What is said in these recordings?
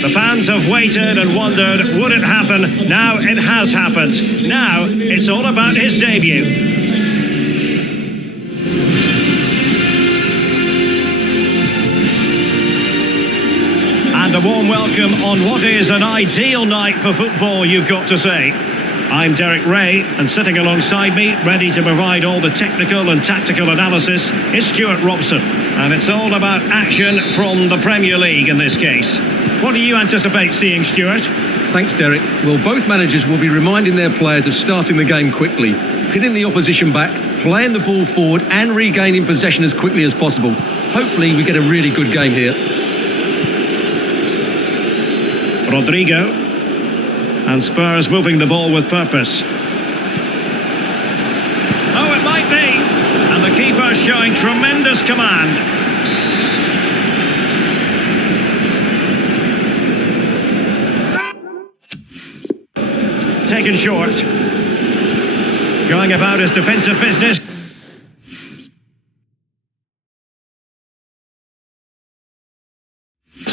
The fans have waited and wondered, would it happen? Now it has happened. Now it's all about his debut. And a warm welcome on what is an ideal night for football, you've got to say. I'm Derek Ray, and sitting alongside me, ready to provide all the technical and tactical analysis, is Stuart Robson. And it's all about action from the Premier League in this case. What do you anticipate seeing, Stuart? Thanks, Derek. Well, both managers will be reminding their players of starting the game quickly, pinning the opposition back, playing the ball forward and regaining possession as quickly as possible. Hopefully we get a really good game here. Rodrigo. And Spurs moving the ball with purpose. Oh, it might be. And the keeper showing tremendous command. Taken short. Going about his defensive business.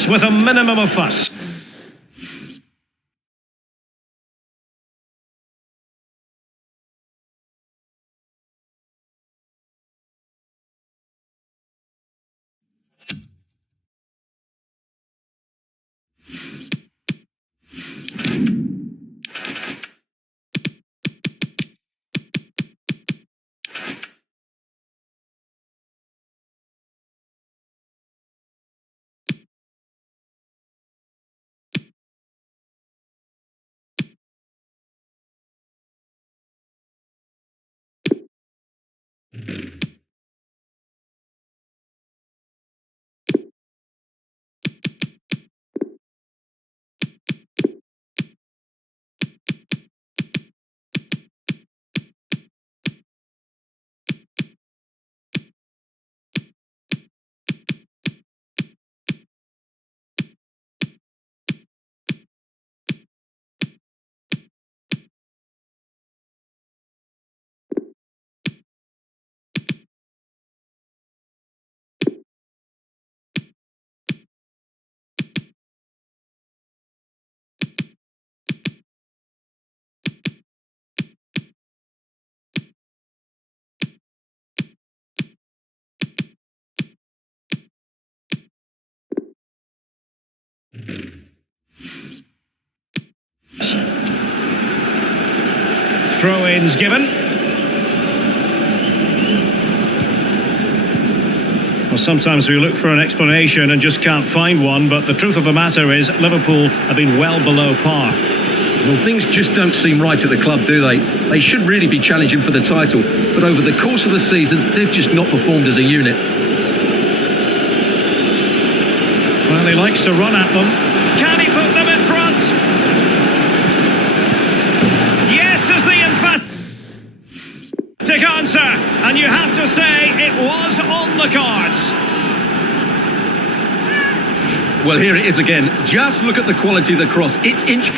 With a minimum of fuss. Throw-ins given. Well, sometimes we look for an explanation and just can't find one, but the truth of the matter is Liverpool have been well below par. Well, things just don't seem right at the club, do they? They should really be challenging for the title, but over the course of the season, they've just not performed as a unit. Well, he likes to run at them. Can he put them in front? Yes, is the emphatic answer. And you have to say it was on the cards. Well, here it is again. Just look at the quality of the cross. It's inch...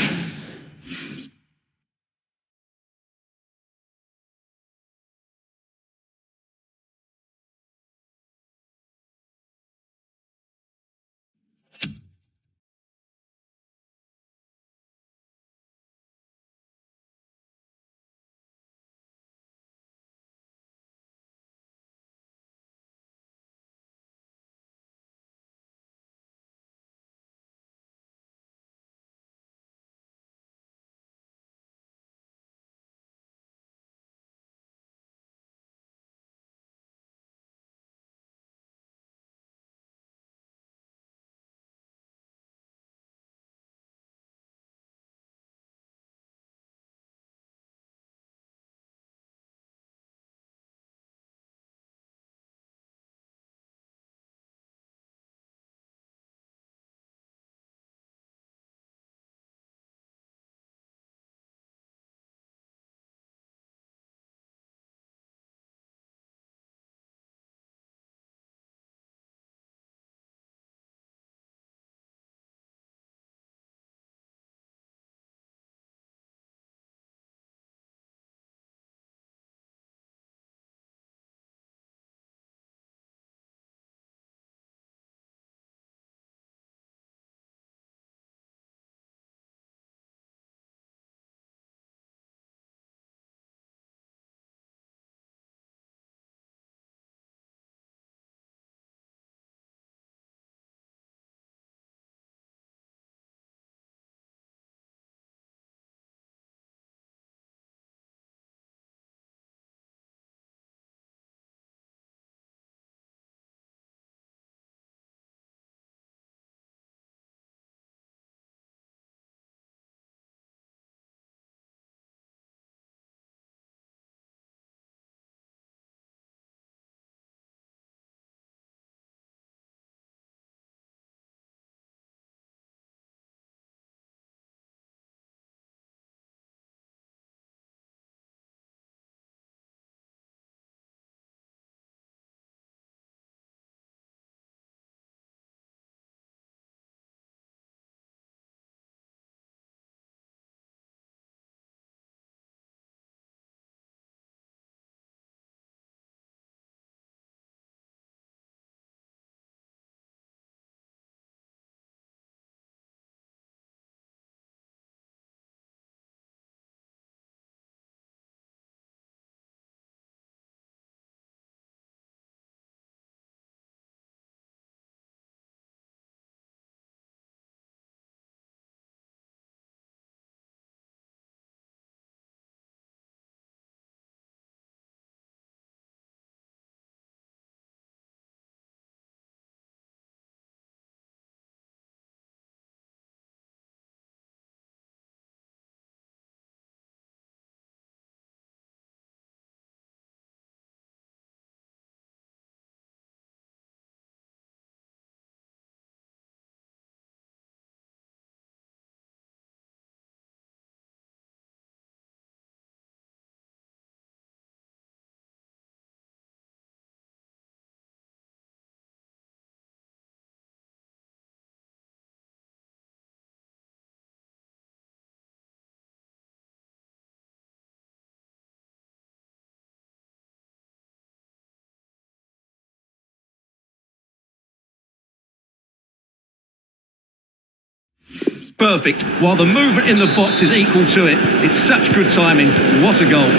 perfect, while the movement in the box is equal to it. It's such good timing. What a goal.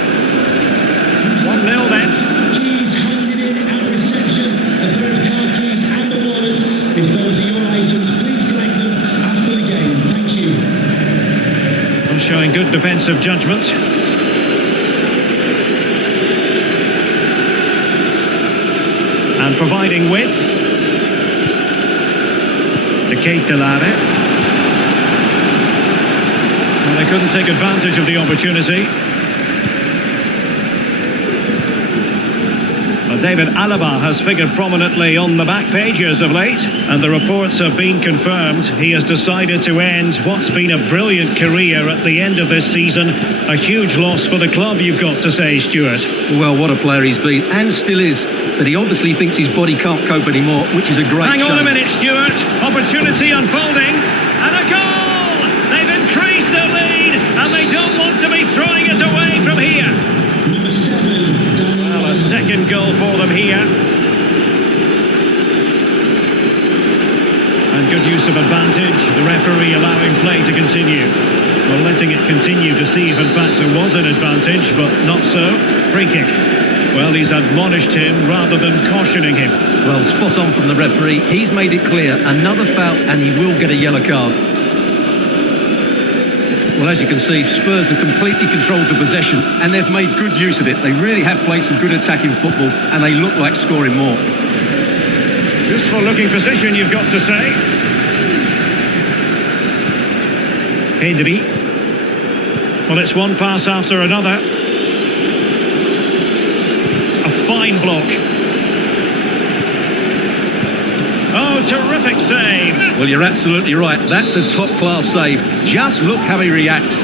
1-0 then. Keys handed in at reception. A pair of car keys and a wallet. If those are your items, please collect them after the game. Thank you. Well, showing good defensive judgment. And providing width. To Kate Delare. Well, they couldn't take advantage of the opportunity. Well, David Alaba has figured prominently on the back pages of late, and the reports have been confirmed. He has decided to end what's been a brilliant career at the end of this season. A huge loss for the club, you've got to say, Stuart. Well, what a player he's been, and still is. But he obviously thinks his body can't cope anymore, which is a great Hang on shame. a minute, Stuart. Opportunity unfolding. And a goal! They've increased their lead, and they don't want to be throwing it away from here. Number 7, Danny. Well, a second goal for them here. And good use of advantage. The referee allowing play to continue. Well, letting it continue to see if in fact there was an advantage, but not so. Free kick. Well, he's admonished him rather than cautioning him. Well, spot on from the referee. He's made it clear. Another foul and he will get a yellow card. Well, as you can see, Spurs have completely controlled the possession and they've made good use of it. They really have played some good attacking football and they look like scoring more. Useful looking position, you've got to say. Pedri. Well, it's one pass after another. A fine block. Oh, terrific save. Well, you're absolutely right. That's a top-class save. Just look how he reacts.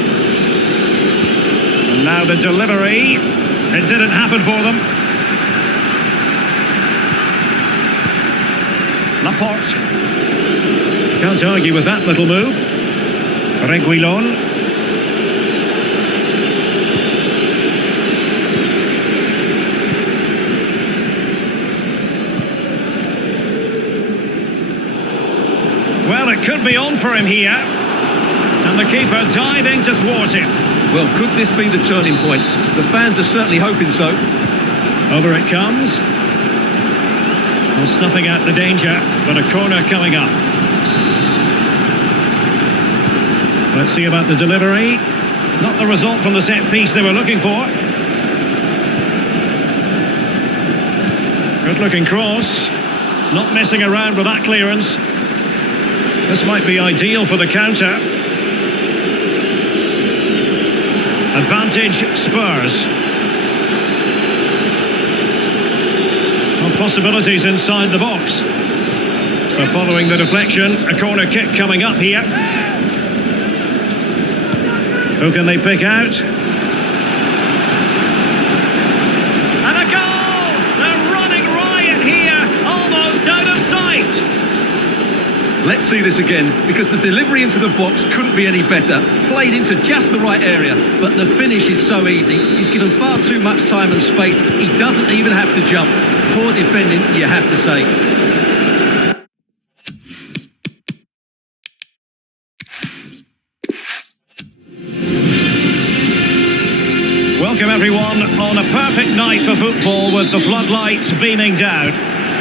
And now the delivery. It didn't happen for them. Laporte. Can't argue with that little move. Reguilon. Well, it could be on for him here. And the keeper diving to thwart him. Well, could this be the turning point? The fans are certainly hoping so. Over it comes. Well, snuffing out the danger, but a corner coming up. Let's see about the delivery. Not the result from the set piece they were looking for. Good looking cross. Not messing around with that clearance. This might be ideal for the counter. Advantage Spurs. Well, possibilities inside the box. So following the deflection, a corner kick coming up here. Who can they pick out? And a goal! They're running riot here, almost out of sight. Let's see this again, because the delivery into the box couldn't be any better. Played into just the right area, but the finish is so easy. He's given far too much time and space. He doesn't even have to jump. Poor defending, you have to say. Welcome everyone on a perfect night for football with the floodlights beaming down.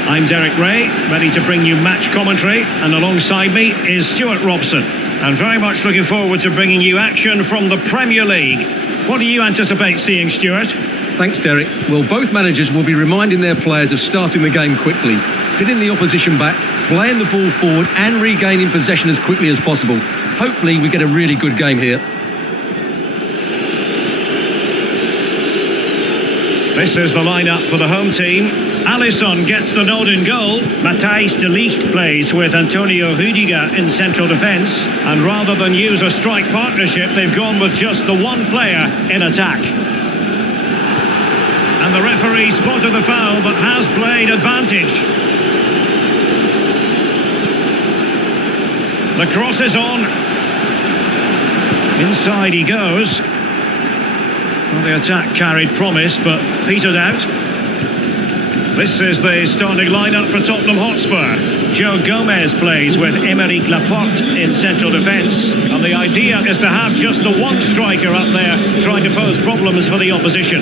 I'm Derek Ray, ready to bring you match commentary, and alongside me is Stuart Robson. And very much looking forward to bringing you action from the Premier League. What do you anticipate seeing, Stuart? Thanks, Derek. Well, both managers will be reminding their players of starting the game quickly, hitting the opposition back, playing the ball forward and regaining possession as quickly as possible. Hopefully we get a really good game here. This is the lineup for the home team. Alisson gets the nod in goal. Matthijs de Ligt plays with Antonio Rudiger in central defence. And rather than use a strike partnership, they've gone with just the one player in attack. And the referee spotted the foul but has played advantage. The cross is on. Inside he goes. Well, the attack carried promise but petered out. This is the starting lineup for Tottenham Hotspur. Joe Gomez plays with Aymeric Laporte in central defence. And the idea is to have just the one striker up there trying to pose problems for the opposition.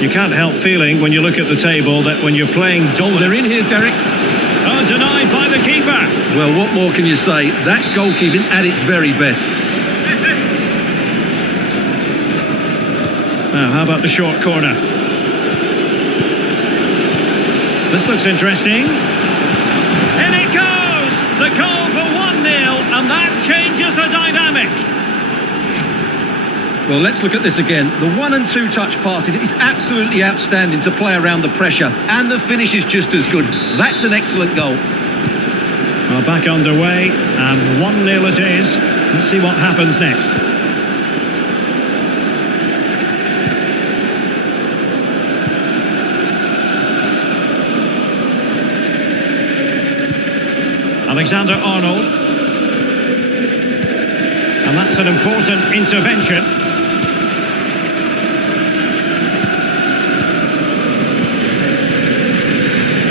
You can't help feeling when you look at the table that when you're playing... They're in here, Derek. Oh, denied by the keeper. Well, what more can you say? That's goalkeeping at its very best. Now, how about the short corner? This looks interesting. In it goes! The goal for 1-0, and that changes the dynamic. Well, let's look at this again. The 1- and 2-touch passing is absolutely outstanding to play around the pressure, and the finish is just as good. That's an excellent goal. Well, back underway, and 1-0 it is. Let's see what happens next. Alexander-Arnold. And that's an important intervention.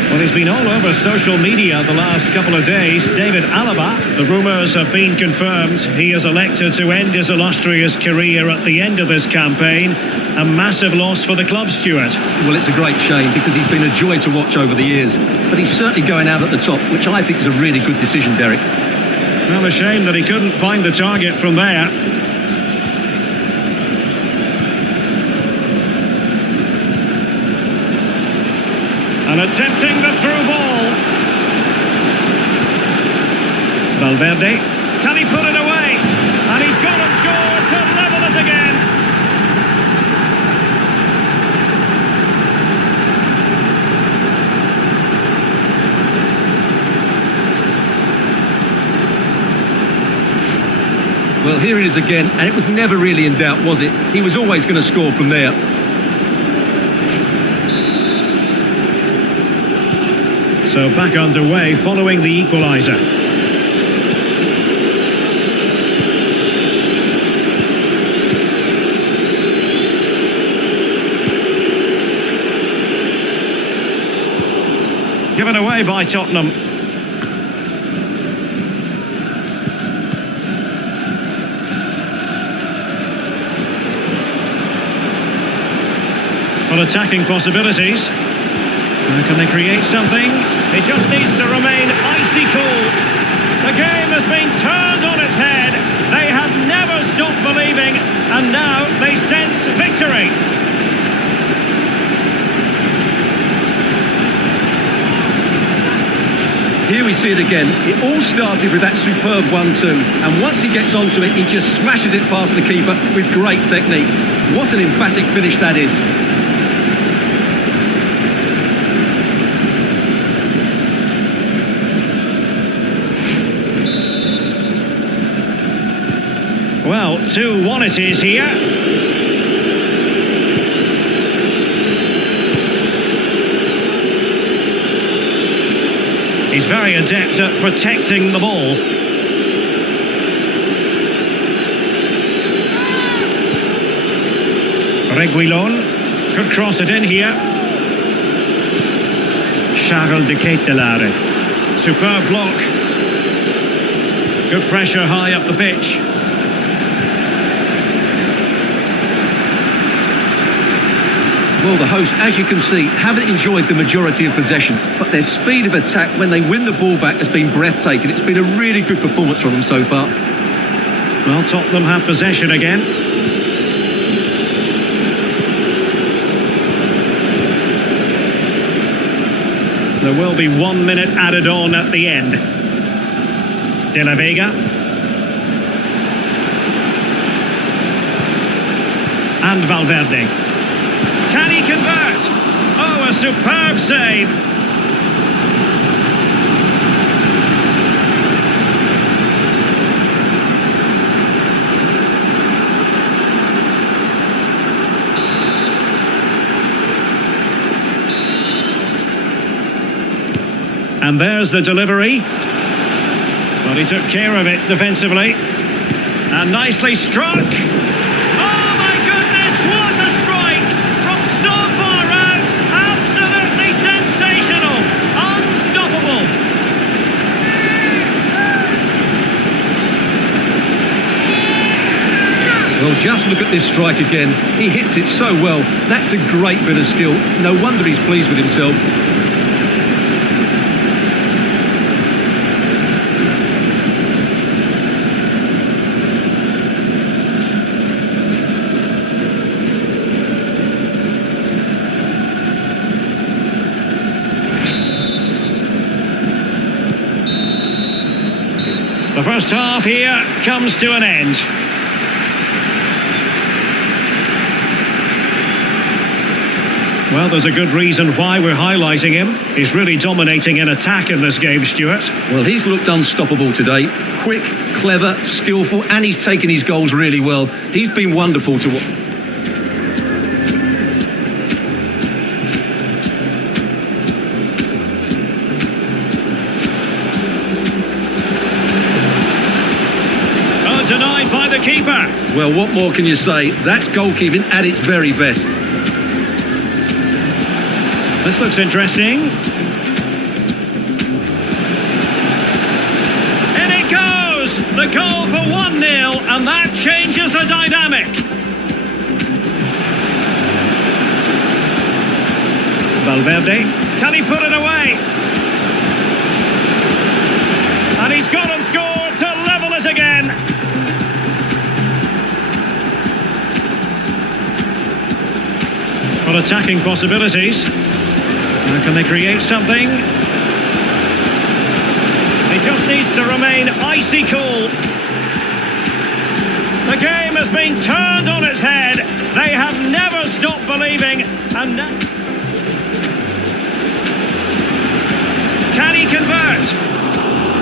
Well, he's been all over social media the last couple of days. David Alaba, the rumours have been confirmed. He has elected to end his illustrious career at the end of this campaign. A massive loss for the club, Stuart. Well, it's a great shame because he's been a joy to watch over the years. But he's certainly going out at the top, which I think is a really good decision, Derek. Well, a shame that he couldn't find the target from there. And attempting the through ball. Valverde. Can he put it away? And he's gone and scored to level it again. Well, here it is again, and it was never really in doubt, was it? He was always going to score from there. So back underway following the equaliser. Given away by Tottenham. Well, attacking possibilities. Can they create something? It just needs to remain icy cool. The game has been turned on its head. They have never stopped believing, and now they sense victory. Here we see it again. It all started with that superb 1-2, and once he gets onto it, he just smashes it past the keeper with great technique. What an emphatic finish that is. Well, 2-1 it is here. He's very adept at protecting the ball. Reguilon could cross it in here. Charles de Ketelaere. Superb block. Good pressure high up the pitch. Well, the hosts, as you can see, haven't enjoyed the majority of possession, but their speed of attack when they win the ball back has been breathtaking. It's been a really good performance from them so far. Well, Tottenham have possession again. There will be 1 minute added on at the end. De La Vega. And Valverde. Can he convert? Oh, a superb save. And there's the delivery. But he took care of it defensively. And nicely struck. Oh my goodness, what a strike from Just look at this strike again. He hits it so well. That's a great bit of skill. No wonder he's pleased with himself. The first half here comes to an end. Well, there's a good reason why we're highlighting him. He's really dominating in attack in this game, Stuart. Well, he's looked unstoppable today. Quick, clever, skillful, and he's taken his goals really well. He's been wonderful to watch. Denied by the keeper. Well, what more can you say? That's goalkeeping at its very best. This looks interesting. In it goes! The goal for 1-0, and that changes the dynamic. Valverde, can he put it away? And he's gone and scored to level it again. Well, attacking possibilities. Now can they create something? He just needs to remain icy cool. The game has been turned on its head. They have never stopped believing. And now... Can he convert?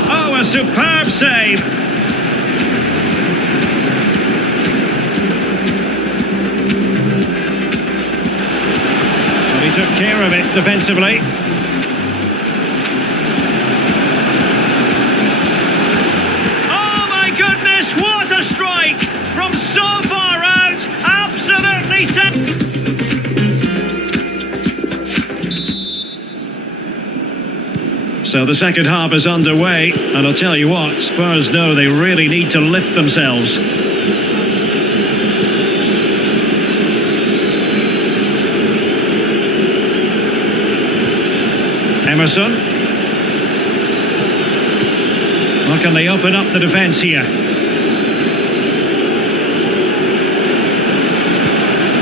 Oh, a superb save. He took care of it defensively. Oh my goodness, what a strike! From so far out, absolutely set. So the second half is underway, and I'll tell you what, Spurs know they really need to lift themselves. Emerson. Well, can they open up the defence here?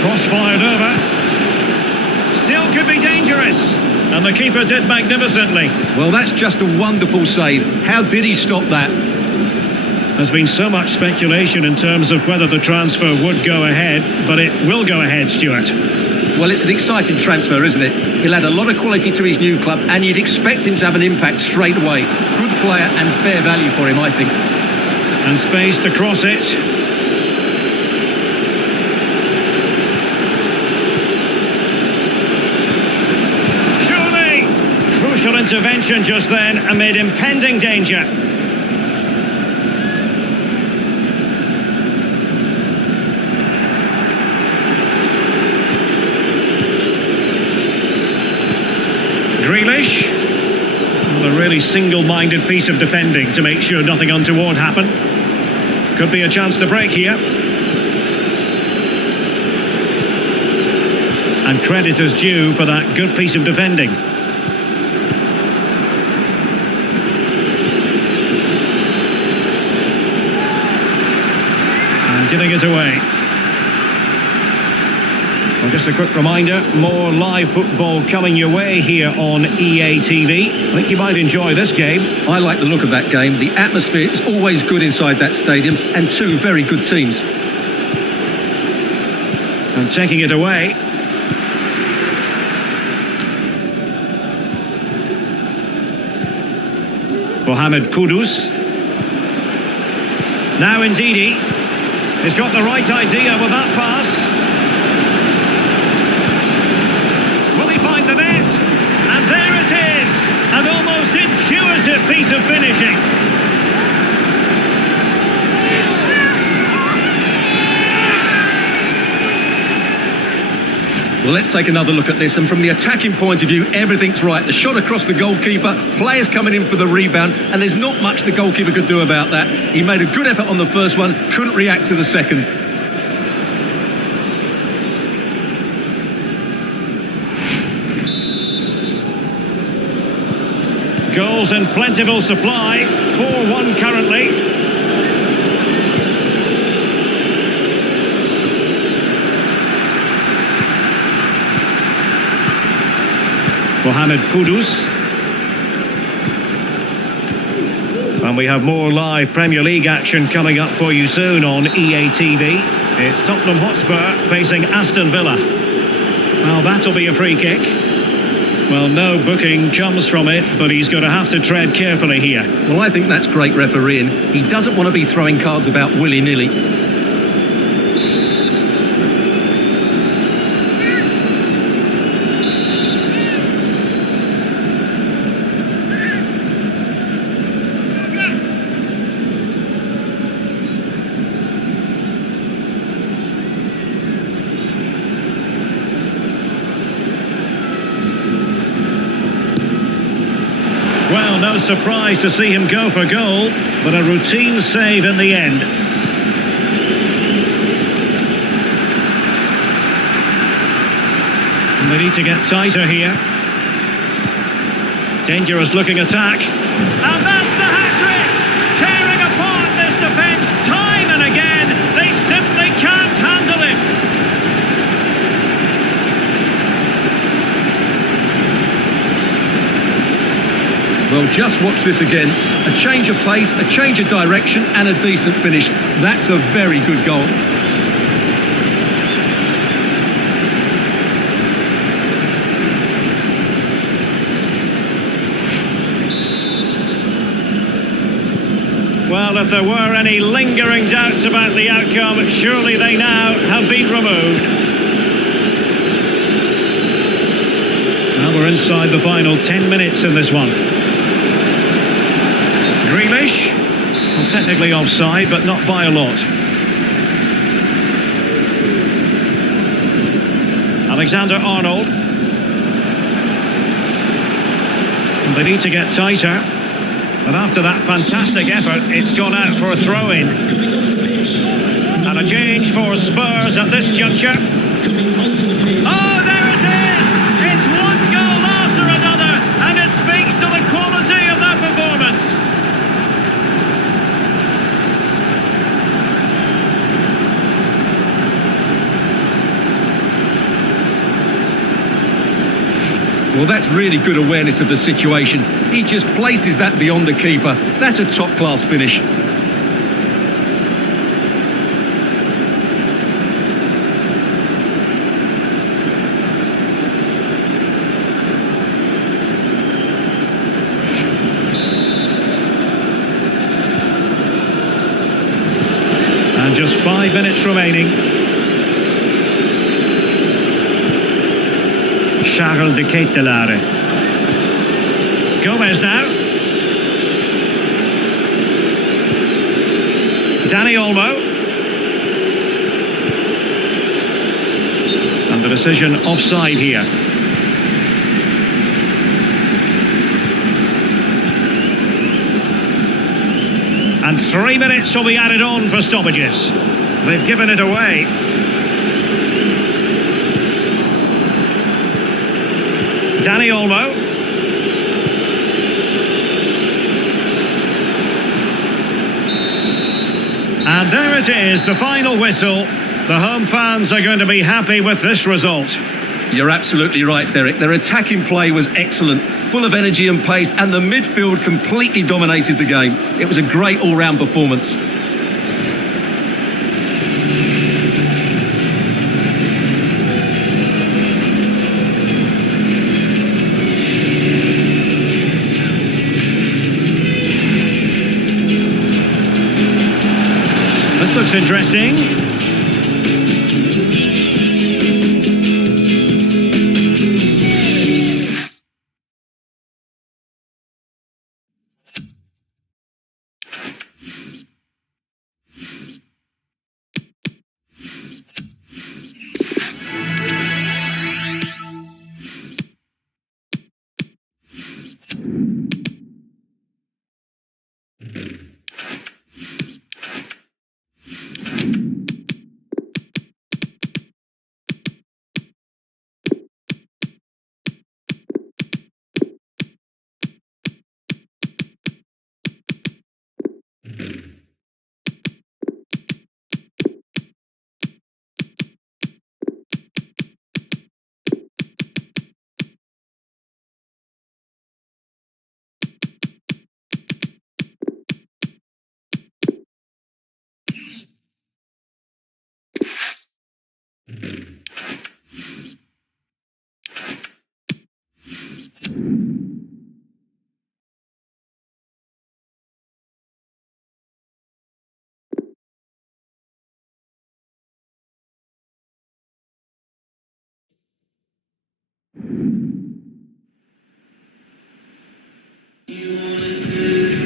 Cross fired over. Still could be dangerous. And the keeper did magnificently. Well, that's just a wonderful save. How did he stop that? There's been so much speculation in terms of whether the transfer would go ahead, but it will go ahead, Stuart. Well, it's an exciting transfer, isn't it? He'll add a lot of quality to his new club, and you'd expect him to have an impact straight away. Good player and fair value for him, I think. And space to cross it. Surely! Crucial intervention just then amid impending danger. Grealish. Well, a really single-minded piece of defending to make sure nothing untoward happened. Could be a chance to break here. And credit is due for that good piece of defending. And giving it away. Well, just a quick reminder, more live football coming your way here on EA TV. I think you might enjoy this game. I like the look of that game. The atmosphere is always good inside that stadium, and two very good teams. And taking it away. Mohamed Kudus. Now Ndidi. He's got the right idea with that pass. And there it is, an almost intuitive piece of finishing. Well, let's take another look at this, and from the attacking point of view, everything's right. The shot across the goalkeeper, players coming in for the rebound, and there's not much the goalkeeper could do about that. He made a good effort on the first one, couldn't react to the second. Goals in plentiful supply. 4-1 currently. Mohamed Kudus. And we have more live Premier League action coming up for you soon on EA TV. It's Tottenham Hotspur facing Aston Villa. Well, that'll be a free kick. Well, no booking comes from it, but he's going to have to tread carefully here. Well, I think that's great refereeing. He doesn't want to be throwing cards about willy-nilly. Well, no surprise to see him go for goal, but a routine save in the end. And they need to get tighter here. Dangerous looking attack. And that's the hat-trick! Tearing apart this defence time and again. They simply can't handle it. Well, just watch this again. A change of pace, a change of direction and a decent finish. That's a very good goal. Well, if there were any lingering doubts about the outcome, surely they now have been removed. Well, we're inside the final 10 minutes in this one. Grealish, well, technically offside, but not by a lot. Alexander-Arnold. And they need to get tighter. But after that fantastic effort, it's gone out for a throw-in. And a change for Spurs at this juncture. Oh, there it is! It's one goal after another, and it speaks to the quality of that performance. Well, that's really good awareness of the situation. He just places that beyond the keeper. That's a top-class finish. And just 5 minutes remaining. Charles de Ketelaere. Gomez now. Dani Olmo. And the decision offside here. And 3 minutes will be added on for stoppages. They've given it away. Dani Olmo. And there it is, the final whistle. The home fans are going to be happy with this result. You're absolutely right, Derek. Their attacking play was excellent, full of energy and pace, and the midfield completely dominated the game. It was a great all-round performance. This looks interesting.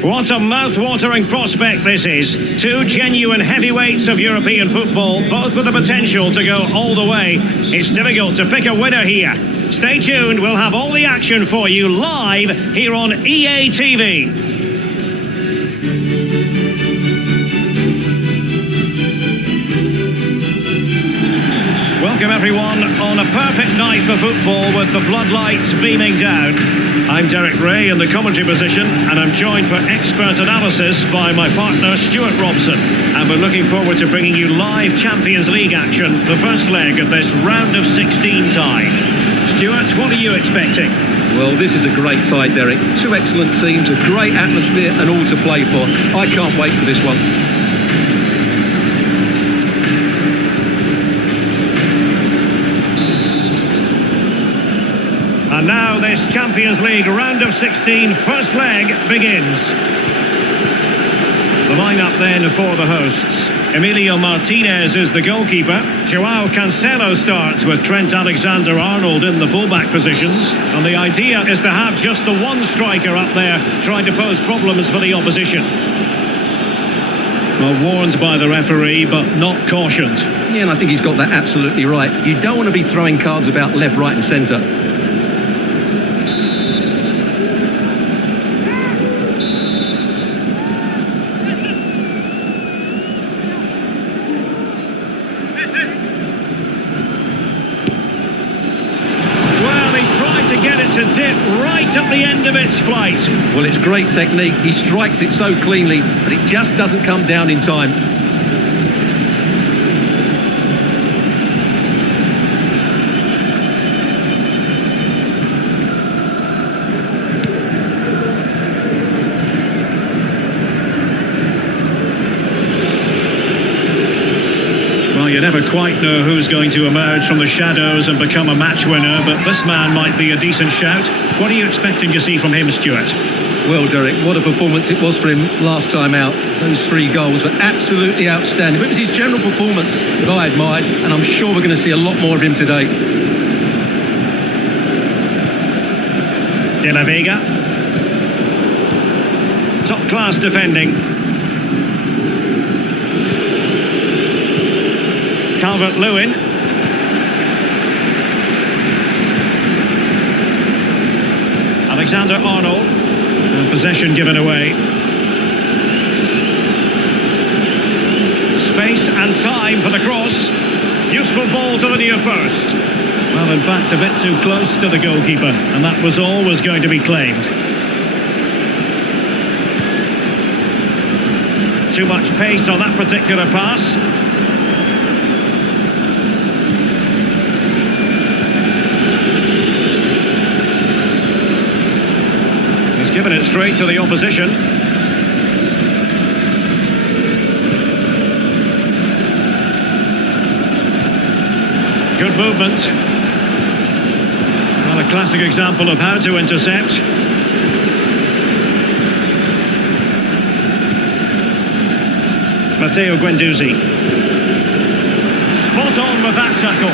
What a mouth-watering prospect this is. Two genuine heavyweights of European football, both with the potential to go all the way. It's difficult to pick a winner here. Stay tuned, we'll have all the action for you live here on EA TV. Welcome everyone on a perfect night for football with the floodlights beaming down. I'm Derek Ray in the commentary position and I'm joined for expert analysis by my partner Stuart Robson. And we're looking forward to bringing you live Champions League action, the first leg of this round of 16 tie. Stuart, what are you expecting? Well, this is a great tie, Derek. Two excellent teams, a great atmosphere and all to play for. I can't wait for this one. And now this Champions League round of 16 first leg begins. The lineup then for the hosts. Emilio Martinez is the goalkeeper. Joao Cancelo starts with Trent Alexander-Arnold in the fullback positions. And the idea is to have just the one striker up there trying to pose problems for the opposition. Well, warned by the referee, but not cautioned. Yeah, and I think he's got that absolutely right. You don't want to be throwing cards about left, right and centre. To dip right at the end of its flight. Well, it's great technique. He strikes it so cleanly, but it just doesn't come down in time. Well, you never quite know who's going to emerge from the shadows and become a match winner, but this man might be a decent shout. What are you expecting to see from him, Stuart? Well, Derek, what a performance it was for him last time out. Those 3 goals were absolutely outstanding. It was his general performance that I admired, and I'm sure we're going to see a lot more of him today. De La Vega. Top-class defending. Calvert-Lewin. Alexander-Arnold. And possession given away. Space and time for the cross. Useful ball to the near post. Well, in fact, a bit too close to the goalkeeper, and that was always going to be claimed. Too much pace on that particular pass. Given it straight to the opposition. Good movement. Well, a classic example of how to intercept. Matteo Guendouzi. Spot on with that tackle.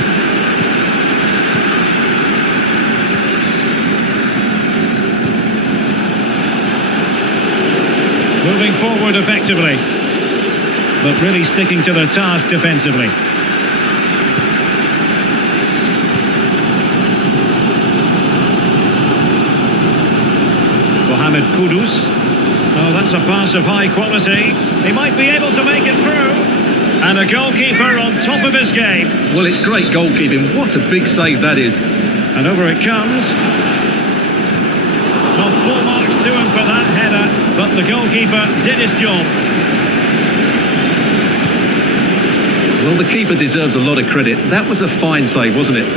Moving forward effectively, but really sticking to their task defensively. Mohamed Kudus. Oh, that's a pass of high quality. He might be able to make it through. And a goalkeeper on top of his game. Well, it's great goalkeeping. What a big save that is. And over it comes. Well, full marks to him for that header, but the goalkeeper did his job. Well, the keeper deserves a lot of credit. That was a fine save, wasn't it?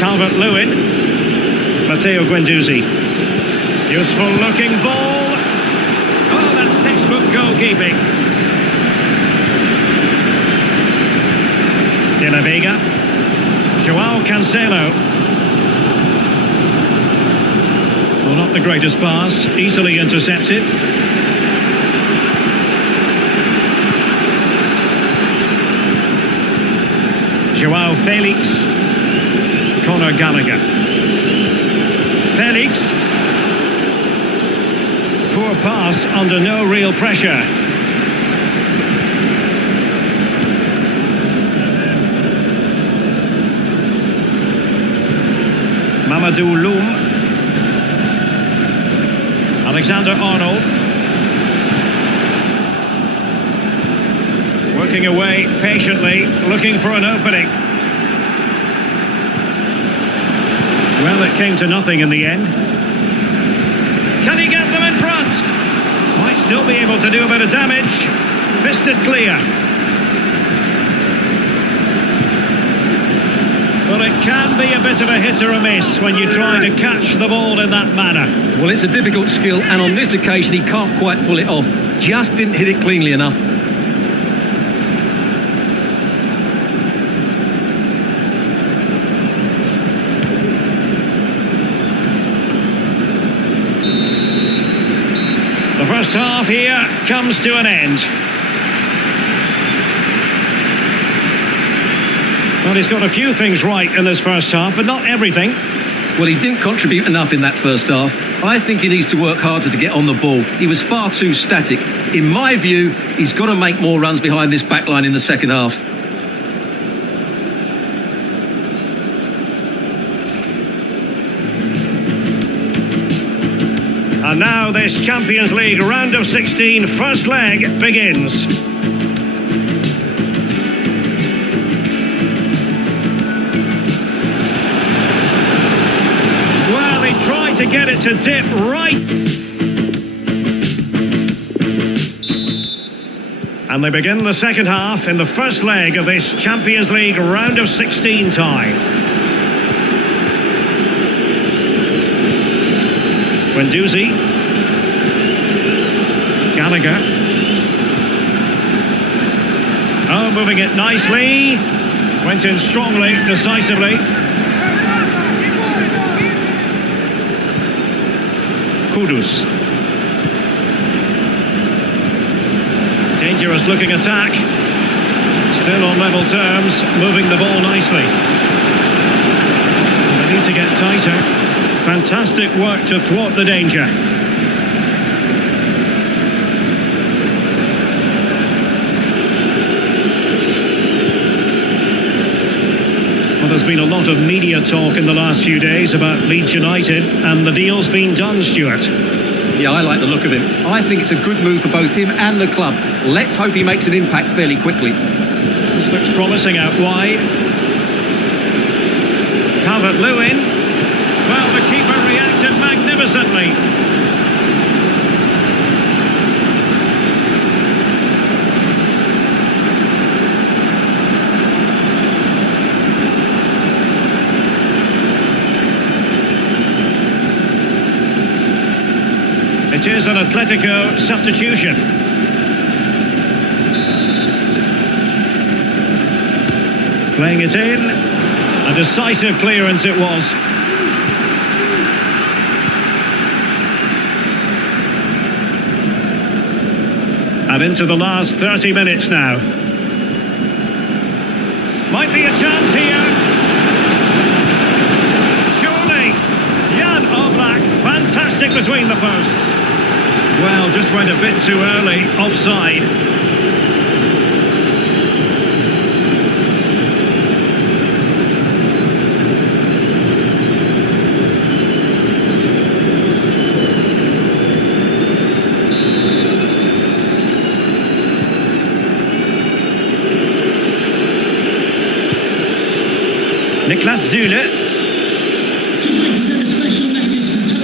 Calvert-Lewin. Matteo Guendouzi. Useful looking ball. Oh, that's textbook goalkeeping. De La Vega. Joao Cancelo. Well, not the greatest pass. Easily intercepted. Joao Felix. Conor Gallagher. Felix. Poor pass under no real pressure. Mamadou Loum. Alexander-Arnold. Working away patiently, looking for an opening. Well, it came to nothing in the end. Can he get them in front? Might still be able to do a bit of damage. Fisted clear. But it can be a bit of a hit or a miss when you try to catch the ball in that manner. Well, it's a difficult skill, and on this occasion he can't quite pull it off. Just didn't hit it cleanly enough. The first half here comes to an end. Well, he's got a few things right in this first half, but not everything. Well, he didn't contribute enough in that first half. I think he needs to work harder to get on the ball. He was far too static. In my view, he's got to make more runs behind this back line in the second half. And now this Champions League round of 16 first leg begins. Well, he tried to get it to dip right. And they begin the second half in the first leg of this Champions League round of 16 tie. Guendouzi. Gallagher. Oh, moving it nicely. Went in strongly, decisively. Kudus. Dangerous looking attack. Still on level terms, moving the ball nicely. They need to get tighter. Fantastic work to thwart the danger. Well, there's been a lot of media talk in the last few days about Leeds United, and the deal's been done, Stuart. Yeah, I like the look of him. I think it's a good move for both him and the club. Let's hope he makes an impact fairly quickly. This looks promising out wide. Calvert-Lewin. Well, the keeper reacted magnificently. It is an Atletico substitution. Playing it in. A decisive clearance it was. And into the last 30 minutes now. Might be a chance here. Surely. Jan Oblak. Fantastic between the posts. Well, just went a bit too early. Offside. Niklas Zule.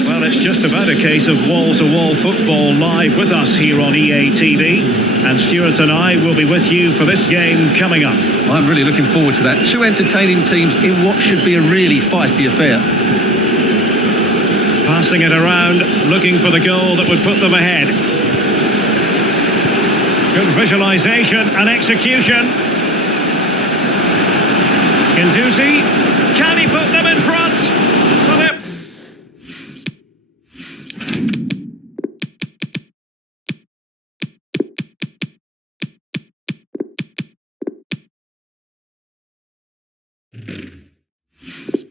Well, it's just about a case of wall-to-wall football live with us here on EA TV. And Stuart and I will be with you for this game coming up. I'm really looking forward to that. Two entertaining teams in what should be a really feisty affair. Passing it around, looking for the goal that would put them ahead. Good visualisation and execution. Guendouzi, can he put them in front?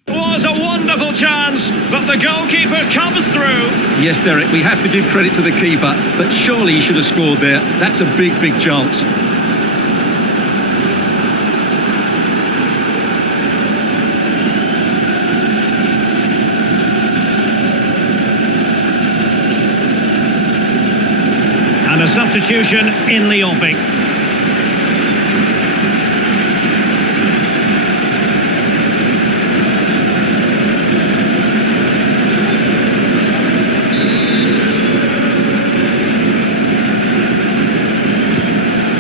Well, wonderful chance, but the goalkeeper comes through. Yes, Derek, we have to give credit to the keeper, but surely he should have scored there. That's a big, big chance. And a substitution in the offing.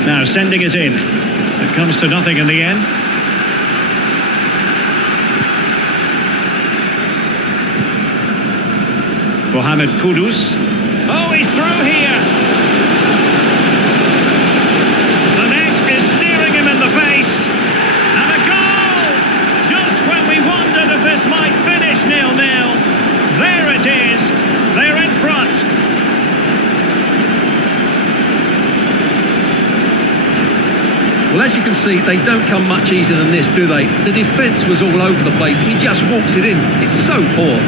Now sending it in. It comes to nothing in the end. Mohamed Kudus. Oh, he's through here. The net is steering him in the face. And a goal! Just when we wondered if this might finish 0-0. There it is. They're in front. Well, as you can see, they don't come much easier than this, do they? The defence was all over the place. He just walks it in. It's so poor.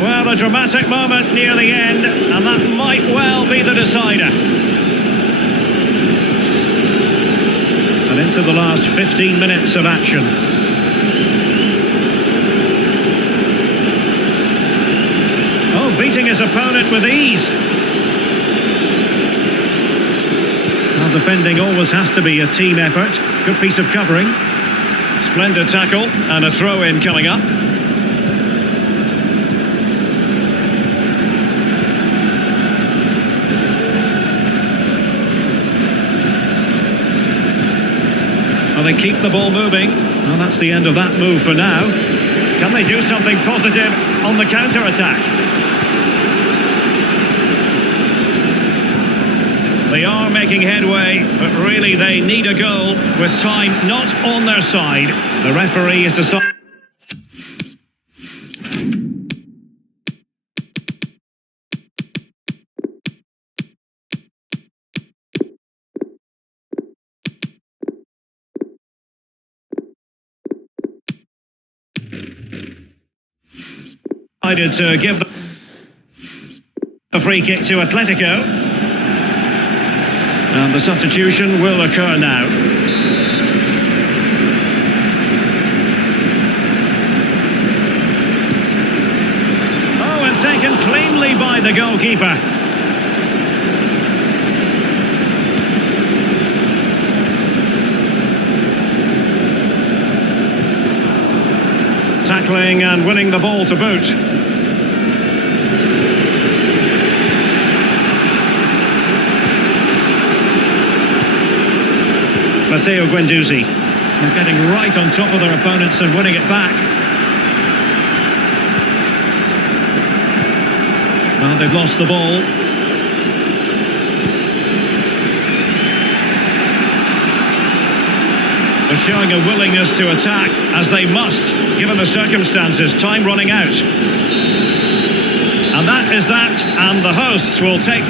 Well, a dramatic moment near the end, and that might well be the decider. And into the last 15 minutes of action. Oh, beating his opponent with ease. Well, defending always has to be a team effort. Good piece of covering. Splendid tackle, and a throw-in coming up. Well, they keep the ball moving. Well, that's the end of that move for now. Can they do something positive on the counter-attack? They are making headway, but really they need a goal with time not on their side. The referee is deciding. Decided to give the free kick to Atletico. And the substitution will occur now. Oh, and taken cleanly by the goalkeeper. Tackling and winning the ball to boot. Matteo Guendouzi. They're getting right on top of their opponents and winning it back. Well, they've lost the ball. They're showing a willingness to attack, as they must, given the circumstances. Time running out. And that is that, and the hosts will take...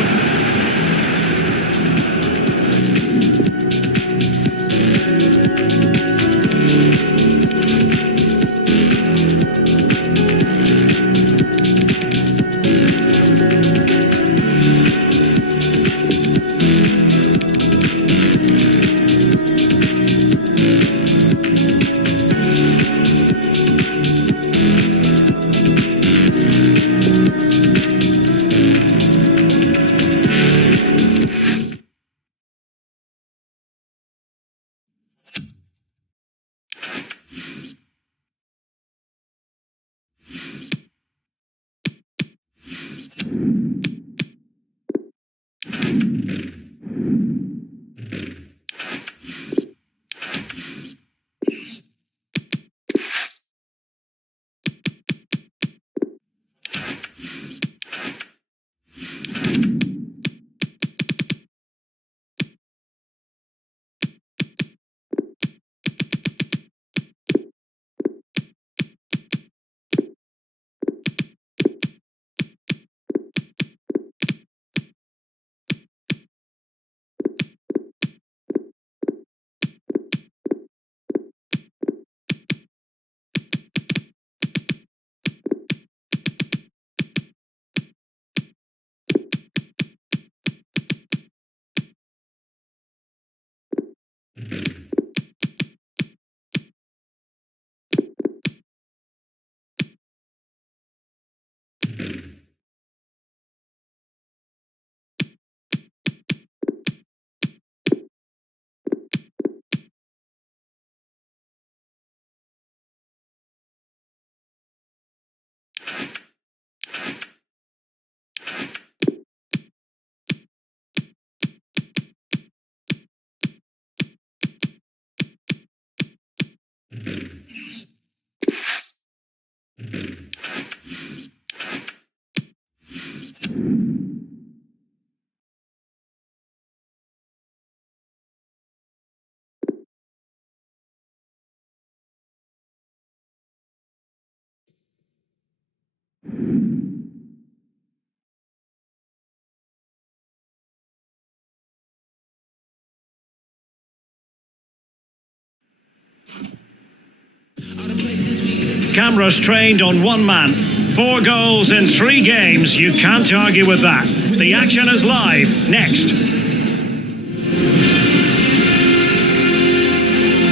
cameras trained on one man. 4 goals in 3 games. You can't argue with that. The action is live. Next.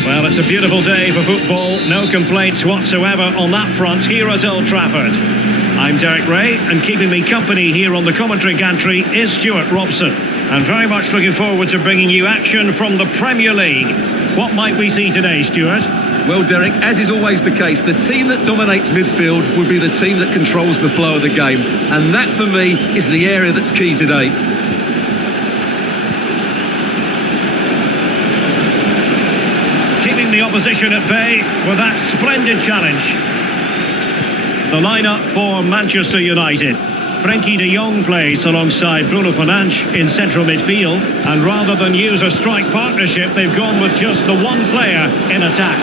Well, it's a beautiful day for football. No complaints whatsoever on that front here at Old Trafford. I'm Derek Ray, and keeping me company here on the commentary gantry is Stuart Robson. And very much looking forward to bringing you action from the Premier League. What might we see today, Stuart? Well, Derek, as is always the case, the team that dominates midfield will be the team that controls the flow of the game. And that, for me, is the area that's key today. Keeping the opposition at bay with that splendid challenge. The lineup for Manchester United. Frenkie de Jong plays alongside Bruno Fernandes in central midfield, and rather than use a strike partnership, they've gone with just the one player in attack.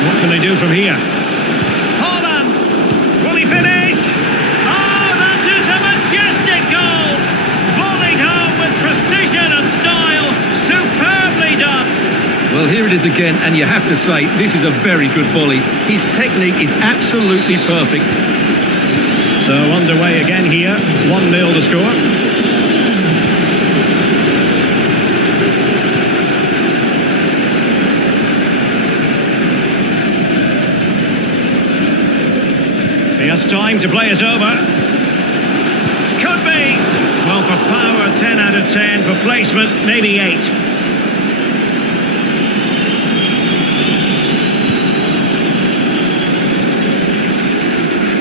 What can they do from here? Haaland! Will he finish? Oh, that is a majestic goal! Volleyed home with precision and style. Superbly done! Well, here it is again, and you have to say, this is a very good volley. His technique is absolutely perfect. So underway again here, 1-0 to score. He has time to play it over. Could be. Well, for power, 10 out of 10. For placement, maybe 8.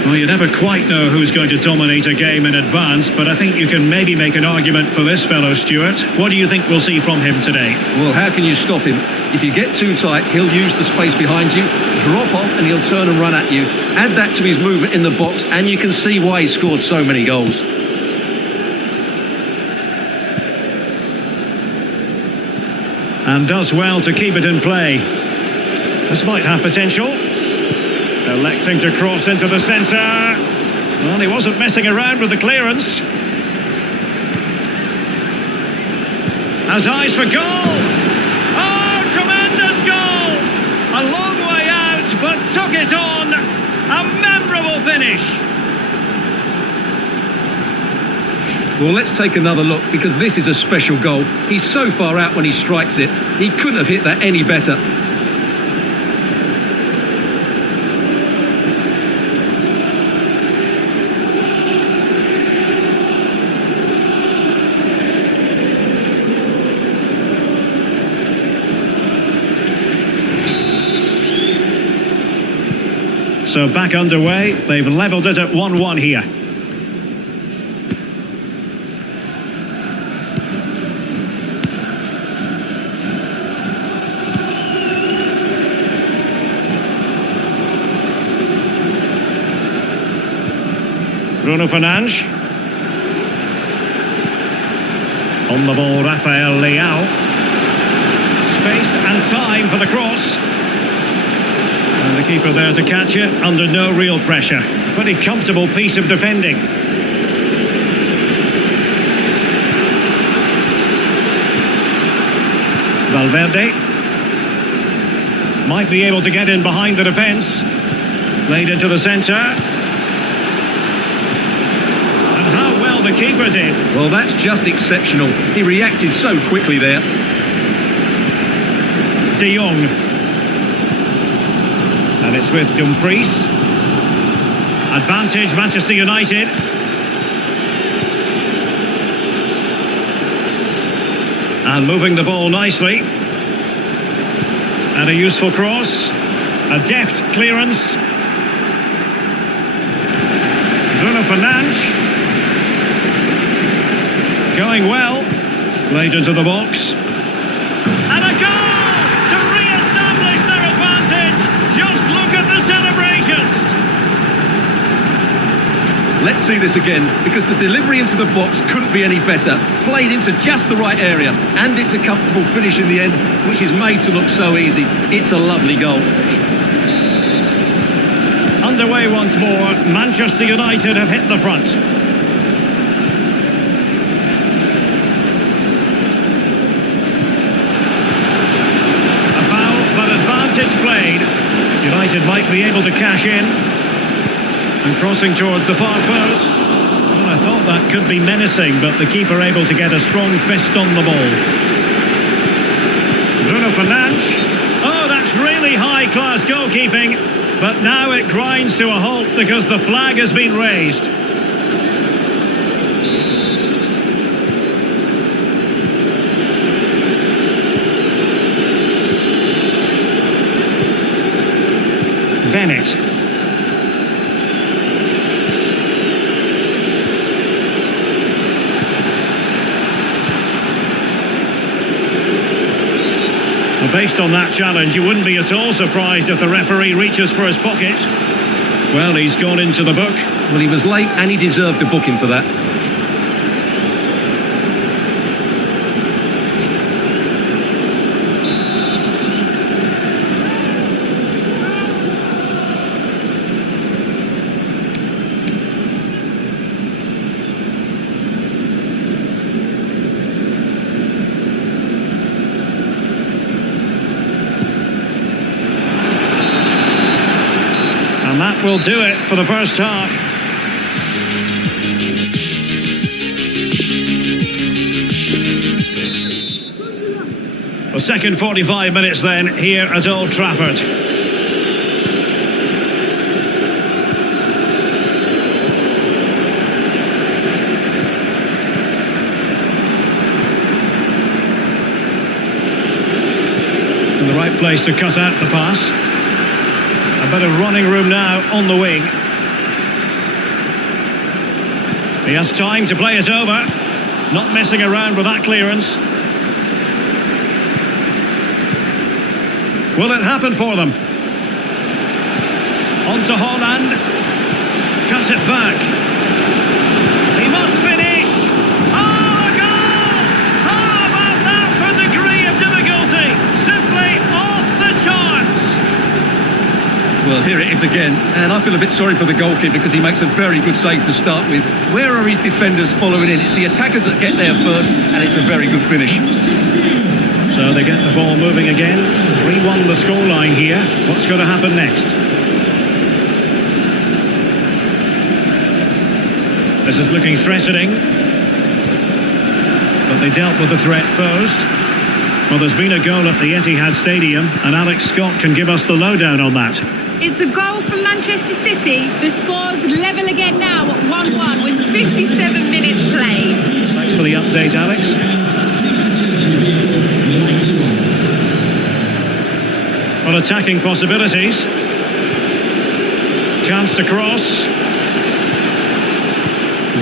Well, you never quite know who's going to dominate a game in advance, but I think you can maybe make an argument for this fellow, Stuart. What do you think we'll see from him today? Well, how can you stop him? If you get too tight, he'll use the space behind you, drop off, and he'll turn and run at you. Add that to his movement in the box, and you can see why he scored so many goals. And does well to keep it in play. This might have potential. Electing to cross into the centre. Well, he wasn't messing around with the clearance. Has eyes for goal. Oh, tremendous goal! A long way out, but took it on. A memorable finish. Well, let's take another look, because this is a special goal. He's so far out when he strikes it. He couldn't have hit that any better. So back underway, they've levelled it at 1-1 here. Bruno Fernandes. On the ball, Rafael Leao. Space and time for the cross. And the keeper there to catch it, under no real pressure. Pretty comfortable piece of defending. Valverde. Might be able to get in behind the defence. Played into the centre. And how well the keeper did. Well, that's just exceptional. He reacted so quickly there. De Jong. And it's with Dumfries. Advantage Manchester United. And moving the ball nicely. And a useful cross. A deft clearance. Bruno Fernandes. Going well. Played into the box. And a goal! Just look at the celebrations. Let's see this again, because the delivery into the box couldn't be any better. Played into just the right area, and it's a comfortable finish in the end, which is made to look so easy. It's a lovely goal. Underway once more. Manchester United have hit the front. A foul, but advantage played. United might be able to cash in. And crossing towards the far post. Well, I thought that could be menacing, but the keeper able to get a strong fist on the ball. Bruno Fernandes. Oh, that's really high-class goalkeeping. But now it grinds to a halt because the flag has been raised. Bennett. Well, based on that challenge, you wouldn't be at all surprised if the referee reaches for his pocket. Well, he's gone into the book. Well, he was late and he deserved a booking for that. And that will do it for the first half. The second 45 minutes then here at Old Trafford. In the right place to cut out the pass. A bit of running room now on the wing. He has time to play it over. Not messing around with that clearance. Will it happen for them? On to Holland. Cuts it back. He must finish. Oh, a goal! How about that for degree of difficulty? Simply off the charts. Well, here it is again, and I feel a bit sorry for the goalkeeper because he makes a very good save to start with. Where are his defenders following in? It's the attackers that get there first, and it's a very good finish. So they get the ball moving again. 3-1 the scoreline here. What's going to happen next? This is looking threatening. But they dealt with the threat posed. Well, there's been a goal at the Etihad Stadium, and Alex Scott can give us the lowdown on that. It's a goal from Manchester City. The score's level again now at 1-1 with 57 minutes played. Thanks for the update, Alex. On attacking possibilities. Chance to cross.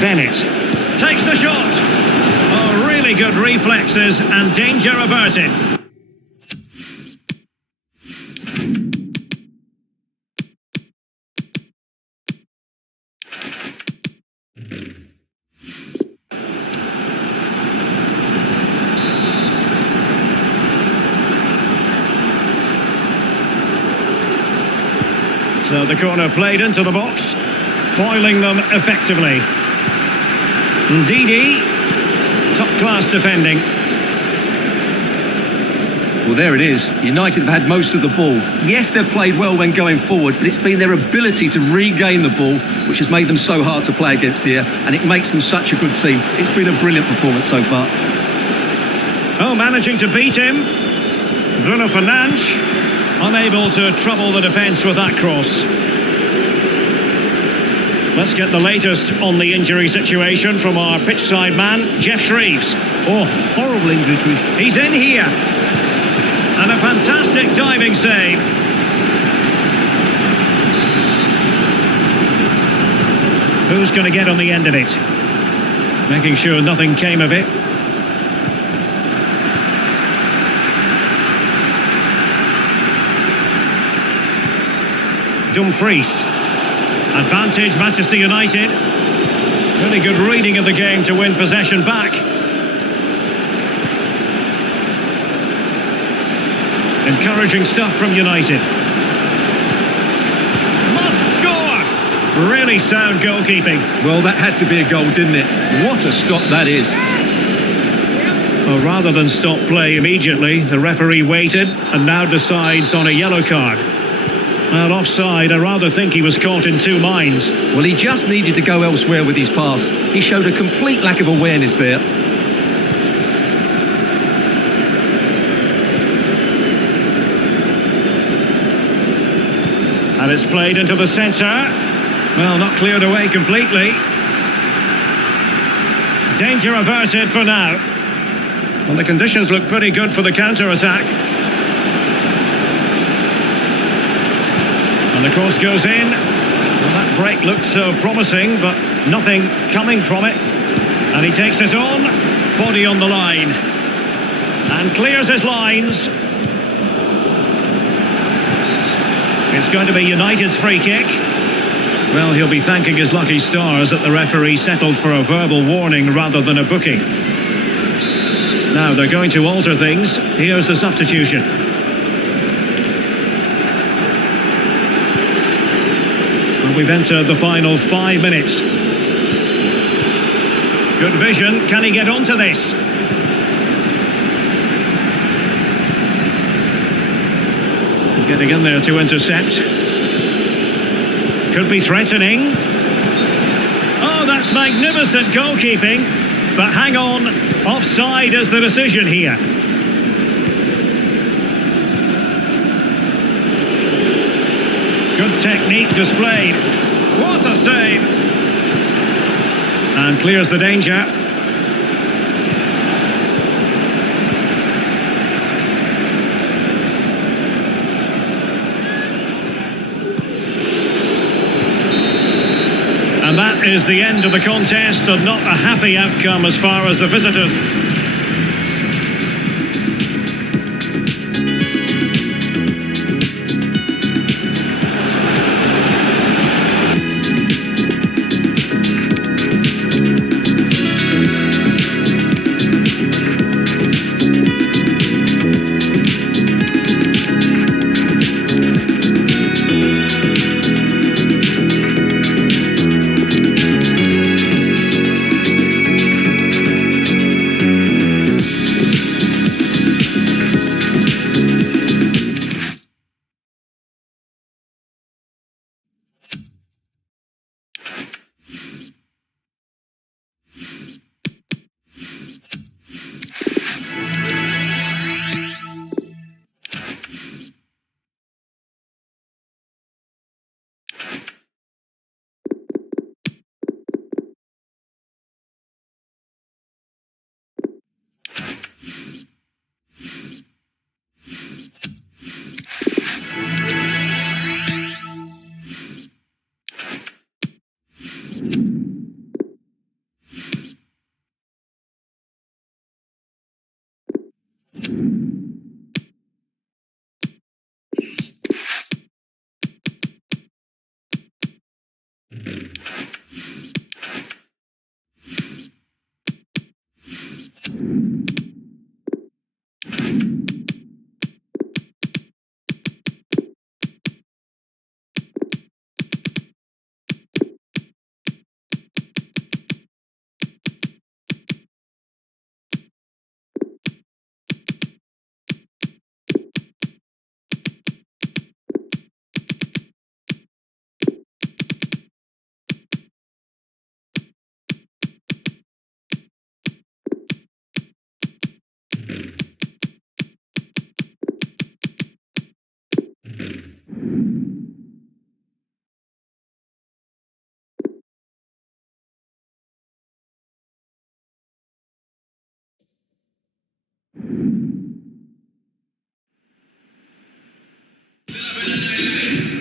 Bennett takes the shot. Oh, really good reflexes and danger averted. So the corner played into the box, foiling them effectively. Ndidi, top-class defending. Well, there it is. United have had most of the ball. Yes, they've played well when going forward, but it's been their ability to regain the ball which has made them so hard to play against here, and it makes them such a good team. It's been a brilliant performance so far. Oh, managing to beat him. Bruno Fernandes, unable to trouble the defence with that cross. Let's get the latest on the injury situation from our pitchside man, Jeff Shreves. Oh, horrible injury to his... He's in here. And a fantastic diving save. Who's going to get on the end of it? Making sure nothing came of it. Dumfries. Advantage Manchester United. Really good reading of the game to win possession back. Encouraging stuff from United. Must score! Really sound goalkeeping. Well, that had to be a goal, didn't it? What a stop that is. Well, rather than stop play immediately, the referee waited and now decides on a yellow card. Well, offside. I rather think he was caught in two minds. Well, he just needed to go elsewhere with his pass. He showed a complete lack of awareness there. And it's played into the centre. Well, not cleared away completely. Danger averted for now. Well, the conditions look pretty good for the counter-attack. And the cross goes in. Well, that break looked so promising, but nothing coming from it. And he takes it on. Body on the line. And clears his lines. It's going to be United's free kick. Well, he'll be thanking his lucky stars that the referee settled for a verbal warning rather than a booking. Now they're going to alter things. Here's the substitution. And we've entered the final 5 minutes. Good vision. Can he get onto this? Getting in there to intercept. Could be threatening. Oh, that's magnificent goalkeeping. But hang on, offside is the decision here. Good technique displayed. What a save. And clears the danger. And that is the end of the contest, and not a happy outcome as far as the visitors.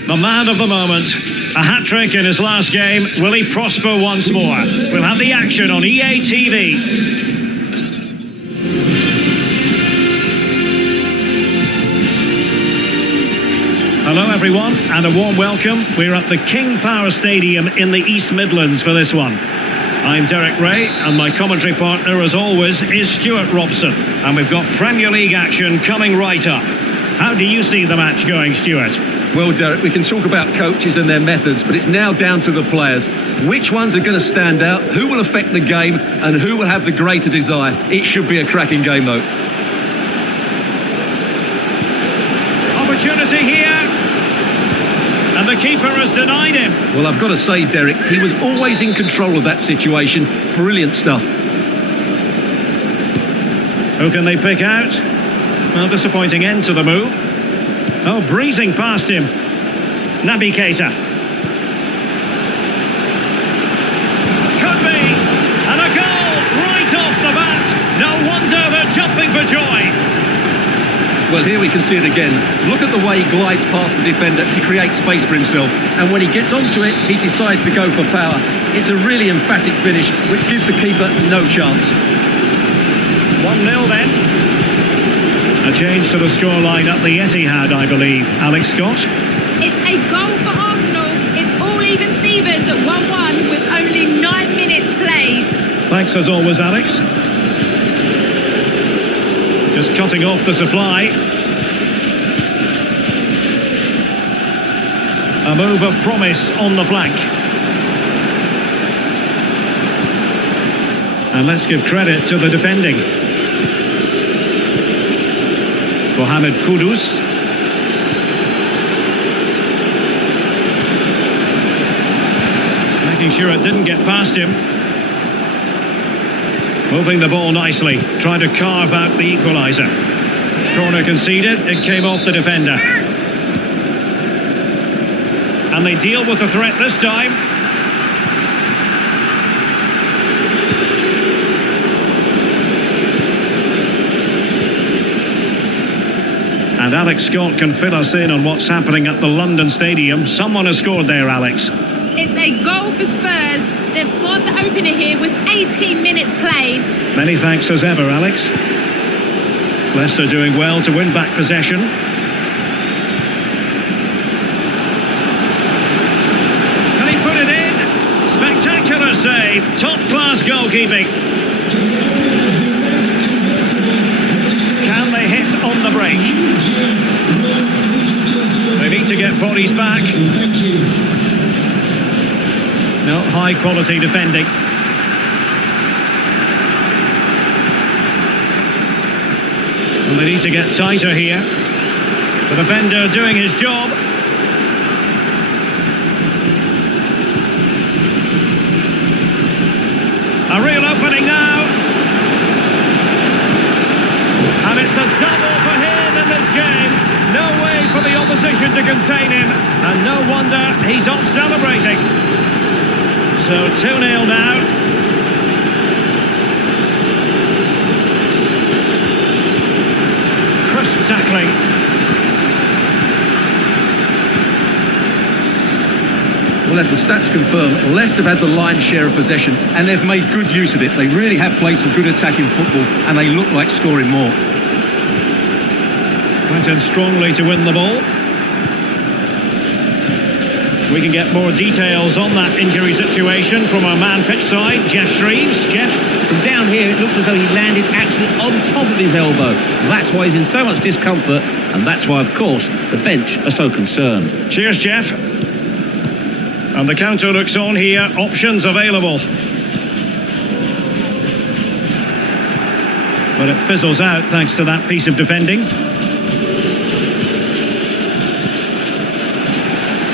The man of the moment. A hat-trick in his last game. Will he prosper once more? We'll have the action on EA TV. Hello everyone and a warm welcome. We're at the King Power Stadium in the East Midlands for this one. I'm Derek Ray and my commentary partner as always is Stuart Robson. And we've got Premier League action coming right up. How do you see the match going, Stuart? Well, Derek, we can talk about coaches and their methods, but it's now down to the players. Which ones are going to stand out, who will affect the game, and who will have the greater desire? It should be a cracking game, though. Opportunity here. the keeper has denied him. Well, I've got to say, Derek, he was always in control of that situation. Brilliant stuff. Who can they pick out? Well, disappointing end to the move. Oh, breezing past him. Naby Keita. Could be. And a goal right off the bat. No wonder they're jumping for joy. Well, here we can see it again. Look at the way he glides past the defender to create space for himself. And when he gets onto it, he decides to go for power. It's a really emphatic finish, which gives the keeper no chance. 1-0 then. A change to the scoreline at the Etihad, I believe. Alex Scott. It's a goal for Arsenal. It's all even Stevens at 1-1 with only 9 minutes played. Thanks as always, Alex. Just cutting off the supply. A move of promise on the flank. And let's give credit to the defending. Mohamed Kudus. Making sure it didn't get past him. Moving the ball nicely, trying to carve out the equaliser. Corner conceded, it came off the defender. And they deal with the threat this time. And Alex Scott can fill us in on what's happening at the London Stadium. Someone has scored there, Alex. It's a goal for Spurs. They've scored the opener here with 18 minutes played. Many thanks as ever, Alex. Leicester doing well to win back possession. Can he put it in? Spectacular save. Top-class goalkeeping. Can they hit on the break? They need to get bodies back. No, high-quality defending. And they need to get tighter here. The defender doing his job. A real opening now. And it's a double for him in this game. No way for the opposition to contain him. And no wonder he's off celebrating. So 2-0 now. Crisp tackling. Well, as the stats confirm, Leicester have had the lion's share of possession and they've made good use of it. They really have played some good attacking football and they look like scoring more. Went in strongly to win the ball. We can get more details on that injury situation from our man pitch side, Jeff Shreves. Jeff? From down here, it looks as though he landed actually on top of his elbow. That's why he's in so much discomfort, and that's why, of course, the bench are so concerned. Cheers, Jeff. And the counter looks on here. Options available. But it fizzles out thanks to that piece of defending.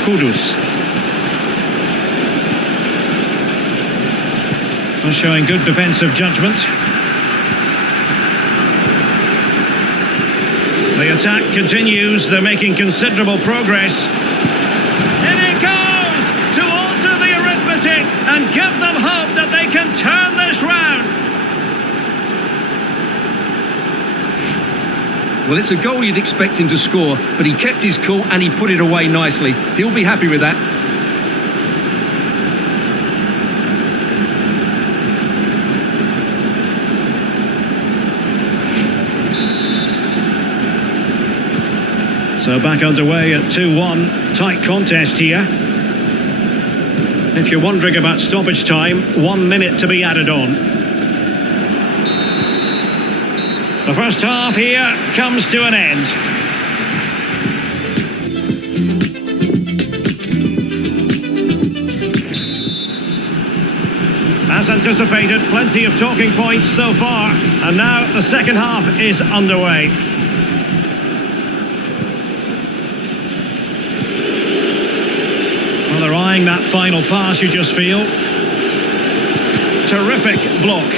Kudus. Well, showing good defensive judgment. The attack continues. They're making considerable progress. In it goes to alter the arithmetic and give them hope that they can turn this round. Well, it's a goal you'd expect him to score, but he kept his cool and he put it away nicely. He'll be happy with that. So back underway at 2-1. Tight contest here. If you're wondering about stoppage time, 1 minute to be added on. The first half here comes to an end. As anticipated, plenty of talking points so far, and now the second half is underway. applying that final pass, you just feel. Terrific block.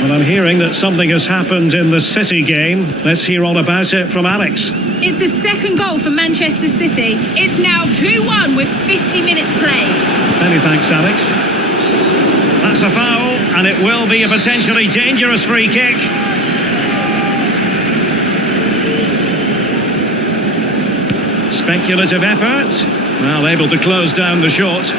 Well, I'm hearing that something has happened in the City game. Let's hear all about it from Alex. It's a second goal for Manchester City. It's now 2-1 with 50 minutes played. Many thanks, Alex. That's a foul, and it will be a potentially dangerous free kick. Speculative effort. Well, able to close down the shot.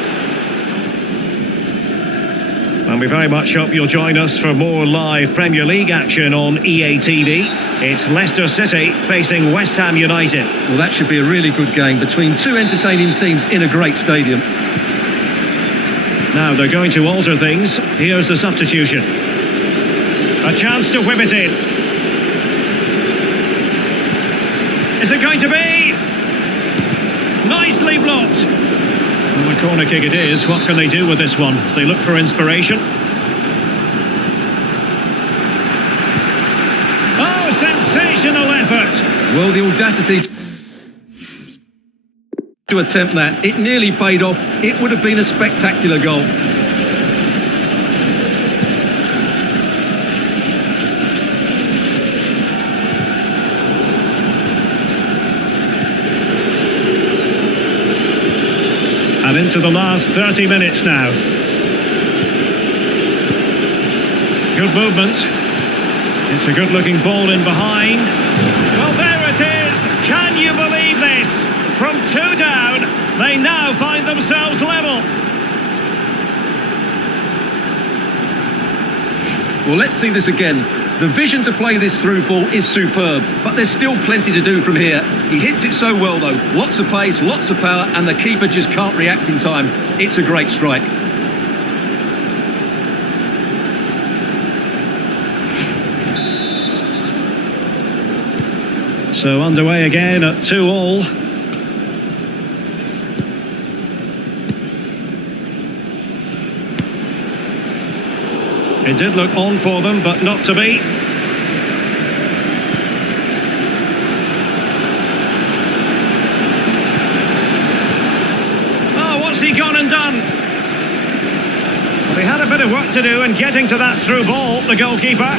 And we very much hope you'll join us for more live Premier League action on EA TV. It's Leicester City facing West Ham United. Well, that should be a really good game between two entertaining teams in a great stadium. Now they're going to alter things. Here's the substitution. A chance to whip it in. Is it going to be? Nicely blocked. Well, a corner kick it is. What can they do with this one as they look for inspiration? Oh, sensational effort. Well, the audacity to attempt that. It nearly paid off. It would have been a spectacular goal. And into the last 30 minutes now. Good movement. It's a good-looking ball in behind. Well, there it is. Can you believe this? From 2 down, they now find themselves level. Well, let's see this again. The vision to play this through ball is superb, but there's still plenty to do from here. He hits it so well, though. Lots of pace, lots of power, and the keeper just can't react in time. It's a great strike. So underway again at 2-2. It did look on for them, but not to be. Oh, what's he gone and done? Well, he had a bit of work to do in getting to that through ball, the goalkeeper.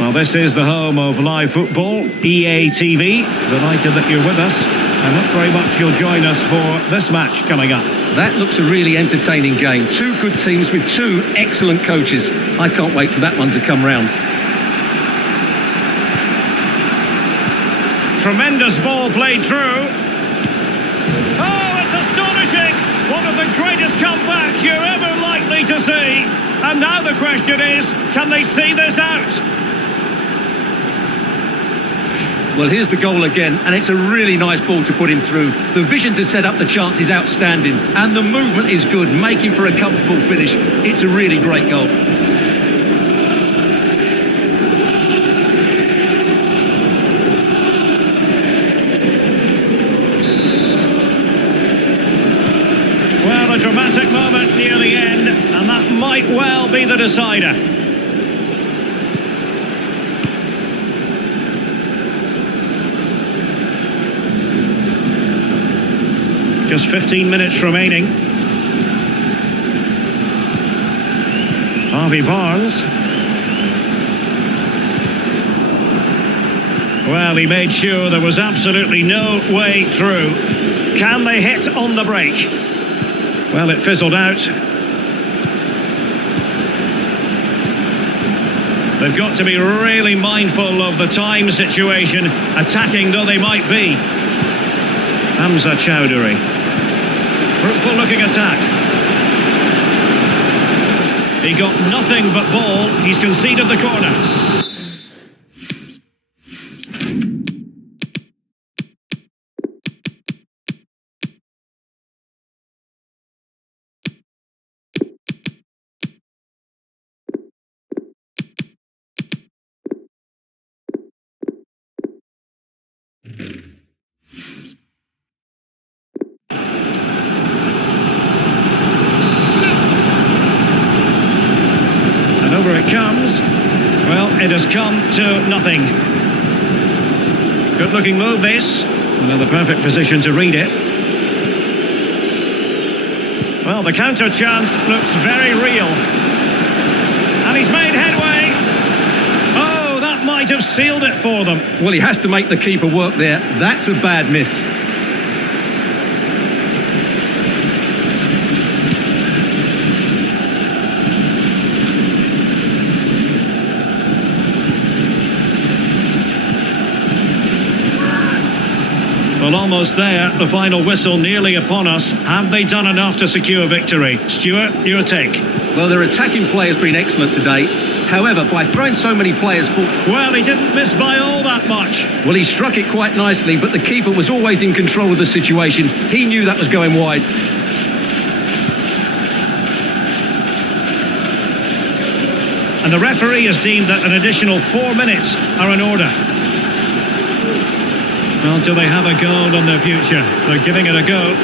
Well, this is the home of live football, EA TV. Delighted that you're with us. And hope very much you'll join us for this match coming up. That looks a really entertaining game. Two good teams with two excellent coaches. I can't wait for that one to come round. Tremendous ball played through. Oh, it's astonishing! One of the greatest comebacks you're ever likely to see. And now the question is, can they see this out? Well, here's the goal again, and it's a really nice ball to put him through. The vision to set up the chance is outstanding, and the movement is good, making for a comfortable finish. It's a really great goal. Well, a dramatic moment near the end, and that might well be the decider. Just 15 minutes remaining. Harvey Barnes. Well, he made sure there was absolutely no way through. Can they hit on the break? Well, it fizzled out. They've got to be really mindful of the time situation, attacking though they might be. Hamza Chowdhury. Fruitful looking attack. He got nothing but ball. He's conceded the corner. Over it comes. Well, it It has come to nothing. Good looking move this. And in the perfect position to read it. Well, the counter chance looks very real. And he's made headway. Oh, that might have sealed it for them. Well, he has to make the keeper work there. That's a bad miss. Well, almost there. The final whistle nearly upon us. Have they done enough to secure victory? Stuart, your take? Well, their attacking play has been excellent today. However, by throwing so many players forward... Well, he didn't miss by all that much. Well, he struck it quite nicely, but the keeper was always in control of the situation. He knew that was going wide. And the referee has deemed that an additional 4 minutes are in order. Well, do they have a goal on their future? They're giving it a go.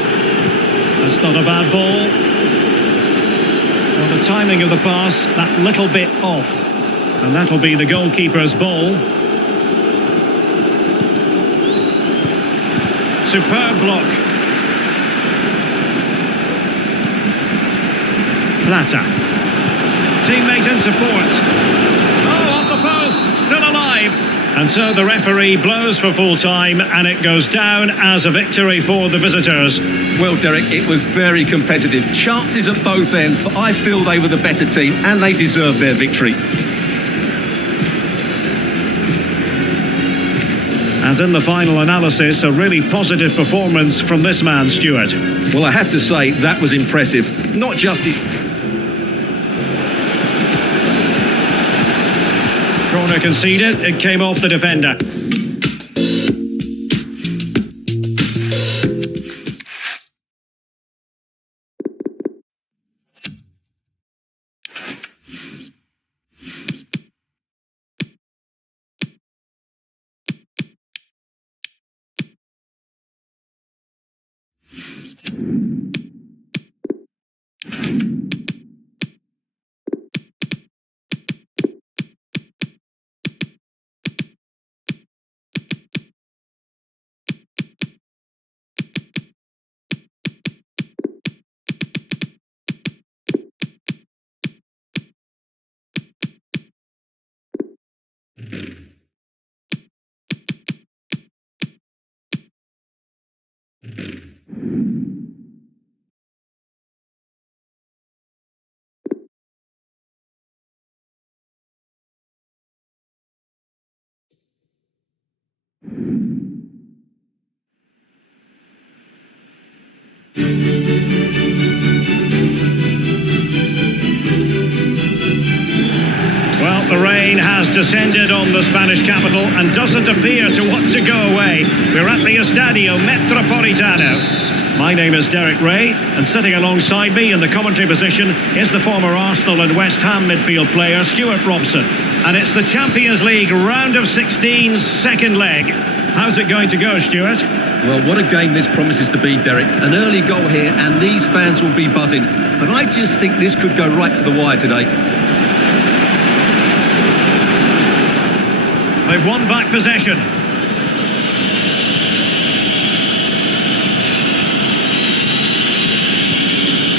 That's not a bad ball. Well, the timing of the pass, that little bit off. And that'll be the goalkeeper's ball. Superb block. Plata. Teammate in support. Oh, off the post. Still alive. And so the referee blows for full time and it goes down as a victory for the visitors. Well, Derek, it was very competitive. Chances at both ends, but I feel they were the better team and they deserved their victory. And in the final analysis, a really positive performance from this man, Stuart. Well, I have to say, that was impressive. Not just... Corner conceded, it came off the defender. Well, the rain has descended on the Spanish capital and doesn't appear to want to go away. We're at the Estadio Metropolitano. My name is Derek Ray, and sitting alongside me in the commentary position is the former Arsenal and West Ham midfield player Stuart Robson. And it's the Champions League round of 16's second leg. How's it going to go, Stuart? Well, what a game this promises to be, Derek. An early goal here, and these fans will be buzzing. But I just think this could go right to the wire today. They've won back possession.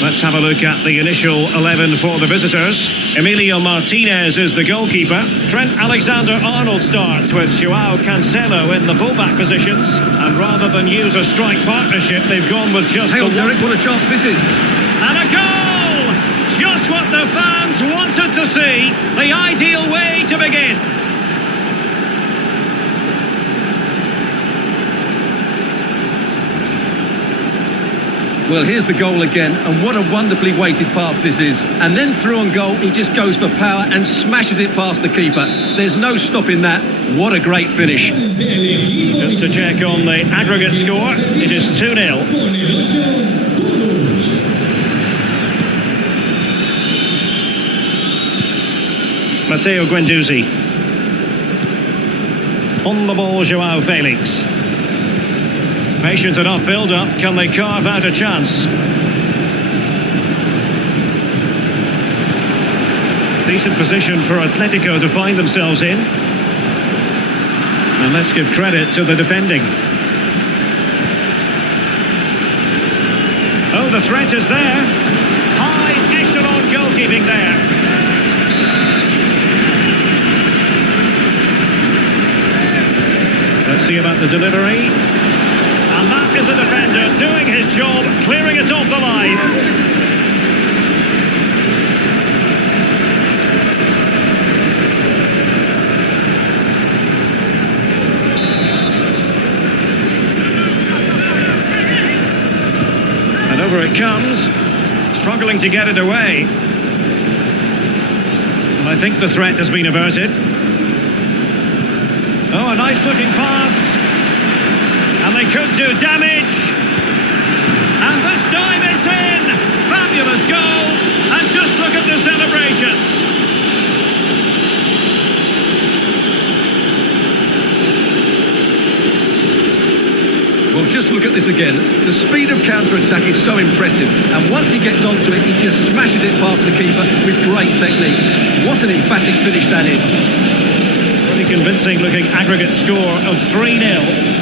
Let's have a look at the initial 11 for the visitors. Emilio Martinez is the goalkeeper. Trent Alexander-Arnold starts with Joao Cancelo in the fullback positions. And rather than use a strike partnership, they've gone with just Hey, the one. Derek, what a chance this is. And a goal! Just what the fans wanted to see. The ideal way to begin. Well, here's the goal again, and what a wonderfully weighted pass this is. And then through on goal, he just goes for power and smashes it past the keeper. There's no stopping that. What a great finish. Just to check on the aggregate score, it is 2-0. Matteo Guendouzi. On the ball, Joao Felix. Patient enough build-up. Can they carve out a chance? Decent position for Atletico to find themselves in. And let's give credit to the defending. Oh, the threat is there. High echelon goalkeeping there. Let's see about the delivery. And that is the defender doing his job, clearing it off the line. And over it comes, struggling to get it away. And I think the threat has been averted. Oh, a nice looking pass. And they could do damage. And this time it's in. Fabulous goal. And just look at the celebrations. Well, just look at this again. The speed of counter-attack is so impressive. And once he gets onto it, he just smashes it past the keeper with great technique. What an emphatic finish that is. Pretty convincing looking aggregate score of 3-0.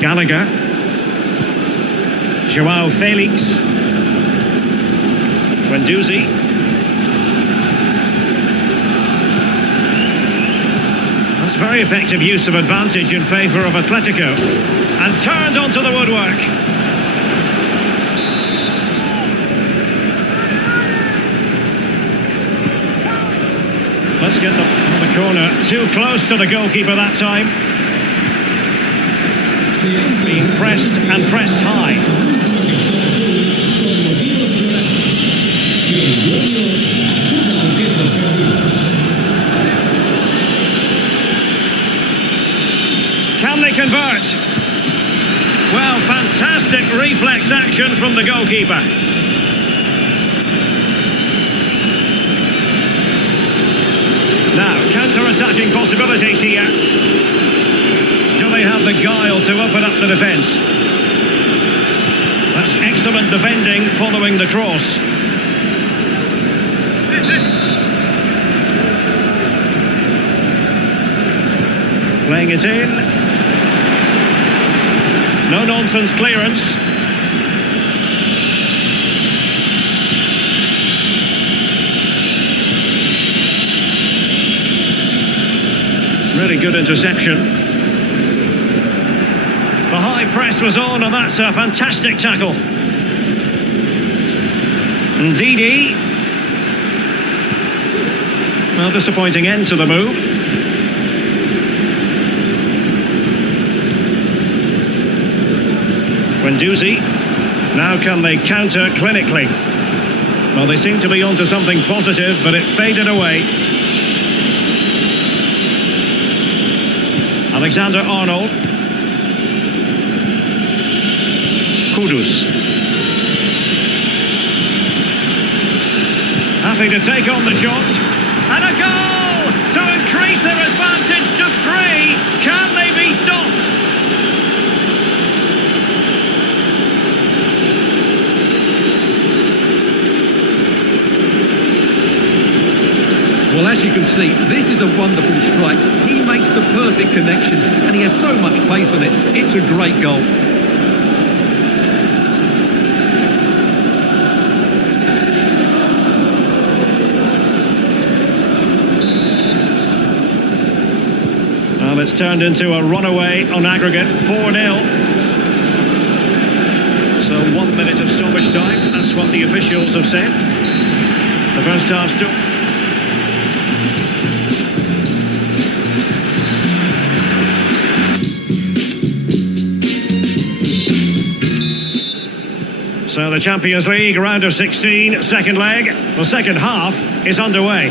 Gallagher. Joao Felix. Guendouzi. That's very effective use of advantage in favour of Atletico. And turned onto the woodwork. Let's get them on the corner. Too close to the goalkeeper that time. Being pressed and pressed high. Can they convert? Well, fantastic reflex action from the goalkeeper. Now, counter-attacking possibilities here. Do they have the guile to open up the defence? That's excellent defending following the cross. Playing it in. No-nonsense clearance. Really good interception. The high press was on, and that's a fantastic tackle. Ndidi. Well, disappointing end to the move. Guendouzi. Now can they counter clinically? Well, they seem to be onto something positive, but it faded away. Alexander-Arnold. Kudus. Happy to take on the shot. And a goal to increase their advantage to 3. Can they be stopped? Well, as you can see, this is a wonderful strike. He makes the perfect connection, and he has so much pace on it. It's a great goal. Well, it's turned into a runaway on aggregate, 4-0. So 1 minute of stoppage time, that's what the officials have said. The first half still... So the Champions League round of 16, second leg. The second half is underway.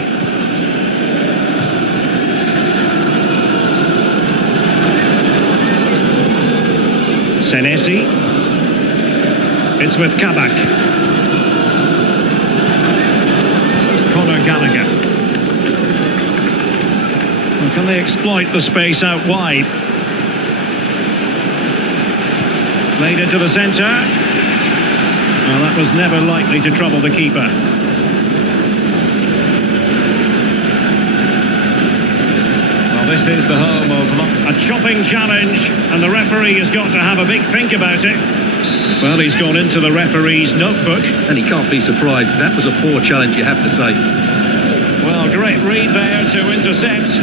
Senesi. It's with Kabak. Conor Gallagher. Well, can they exploit the space out wide? Played into the centre. Well, that was never likely to trouble the keeper. Well, this is the home of a chopping challenge, and the referee has got to have a big think about it. Well, he's gone into the referee's notebook. And he can't be surprised. That was a poor challenge, you have to say. Well, great read there to intercept.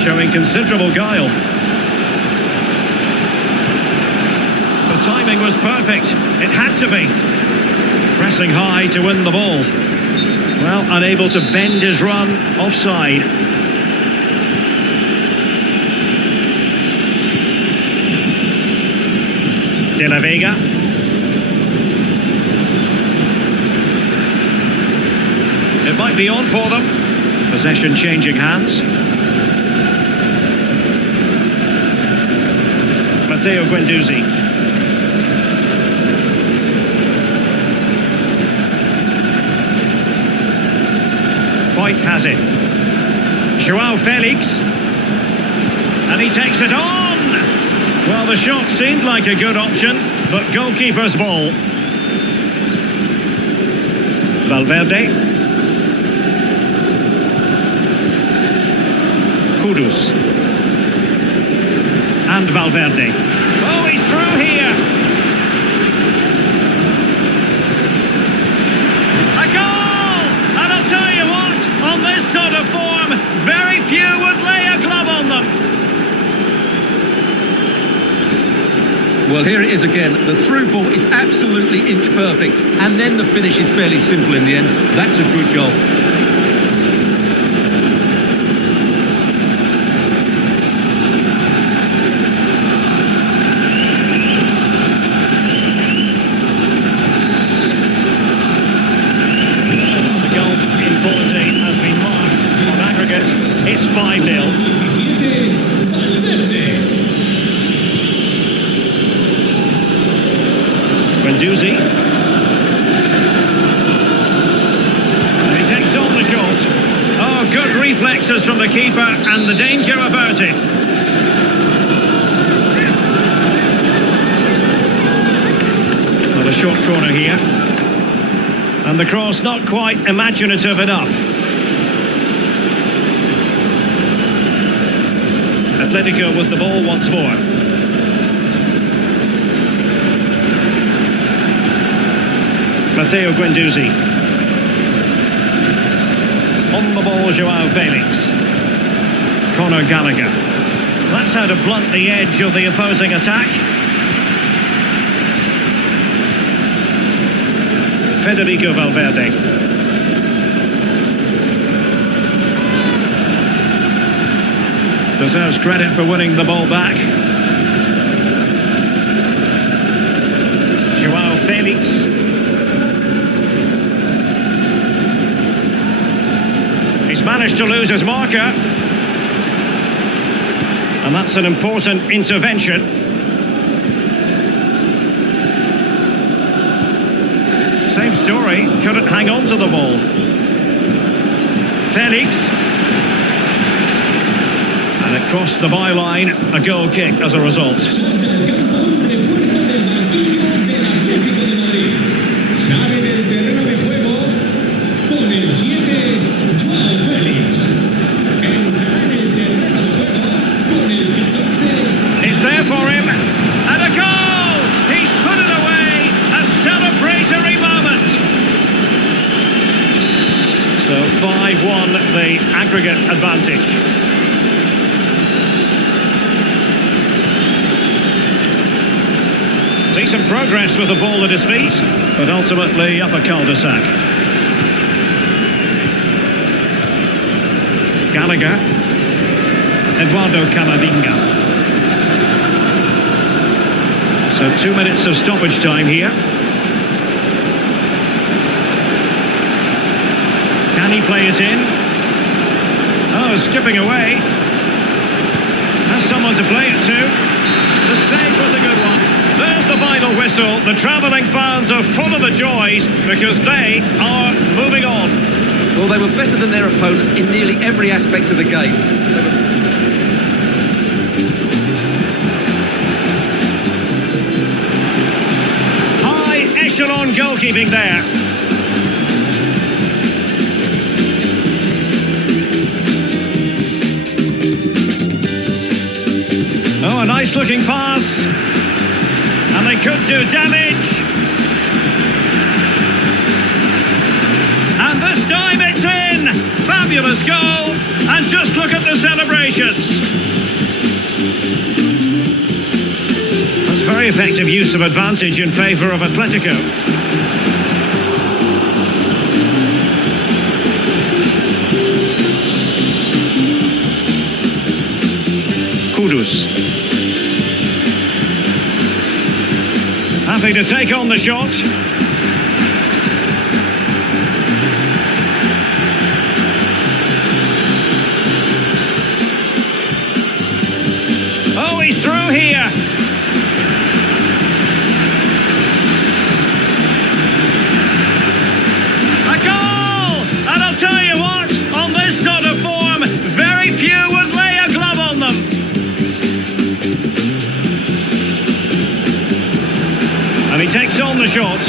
Showing considerable guile. The timing was perfect. It had to be. Pressing high to win the ball. Well, unable to bend his run, offside. De la Vega. It might be on for them. Possession changing hands. Matteo Guendouzi. Foyt has it. Joao Felix. And he takes it on! Well, the shot seemed like a good option, but goalkeeper's ball. Valverde. Kudus. And Valverde. Oh, he's through here. A goal! And I'll tell you what, on this sort of form, very few would lay a glove on them. Well, here it is again. The through ball is absolutely inch perfect, and then the finish is fairly simple in the end. That's a good goal. The goal in quality has been marked on aggregate. It's 5-0. Guendouzi. And he takes on the shot. Oh, good reflexes from the keeper and the danger about it. Well, a short corner here. And the cross not quite imaginative enough. Atletico with the ball once more. Matteo Guendouzi. On the ball, Joao Felix. Conor Gallagher. That's how to blunt the edge of the opposing attack. Federico Valverde. Deserves credit for winning the ball back. Joao Felix. He's managed to lose his marker. And that's an important intervention. Same story, couldn't hang on to the ball. Felix. And it crossed the byline, a goal kick as a result. It's there for him, and a goal! He's put it away, a celebratory moment. So 5-1, the aggregate advantage. Decent progress with the ball at his feet, but ultimately up a cul-de-sac. Gallagher. Eduardo Camavinga. So 2 minutes of stoppage time here. Can he play it in? Oh, skipping away. Has someone to play it to. The save was a good one. There's the final whistle. The travelling fans are full of the joys because they are moving on. Well, they were better than their opponents in nearly every aspect of the game. echelon goalkeeping there. Oh, a nice looking pass. And they could do damage. And this time it's in. Fabulous goal. And just look at the celebrations. That's very effective use of advantage in favour of Atletico. Kudus. Happy to take on the shot. Oh, he's through here. A goal! And I'll tell you what, on this sort of form, very few would lay a glove on them. And he takes on the shot.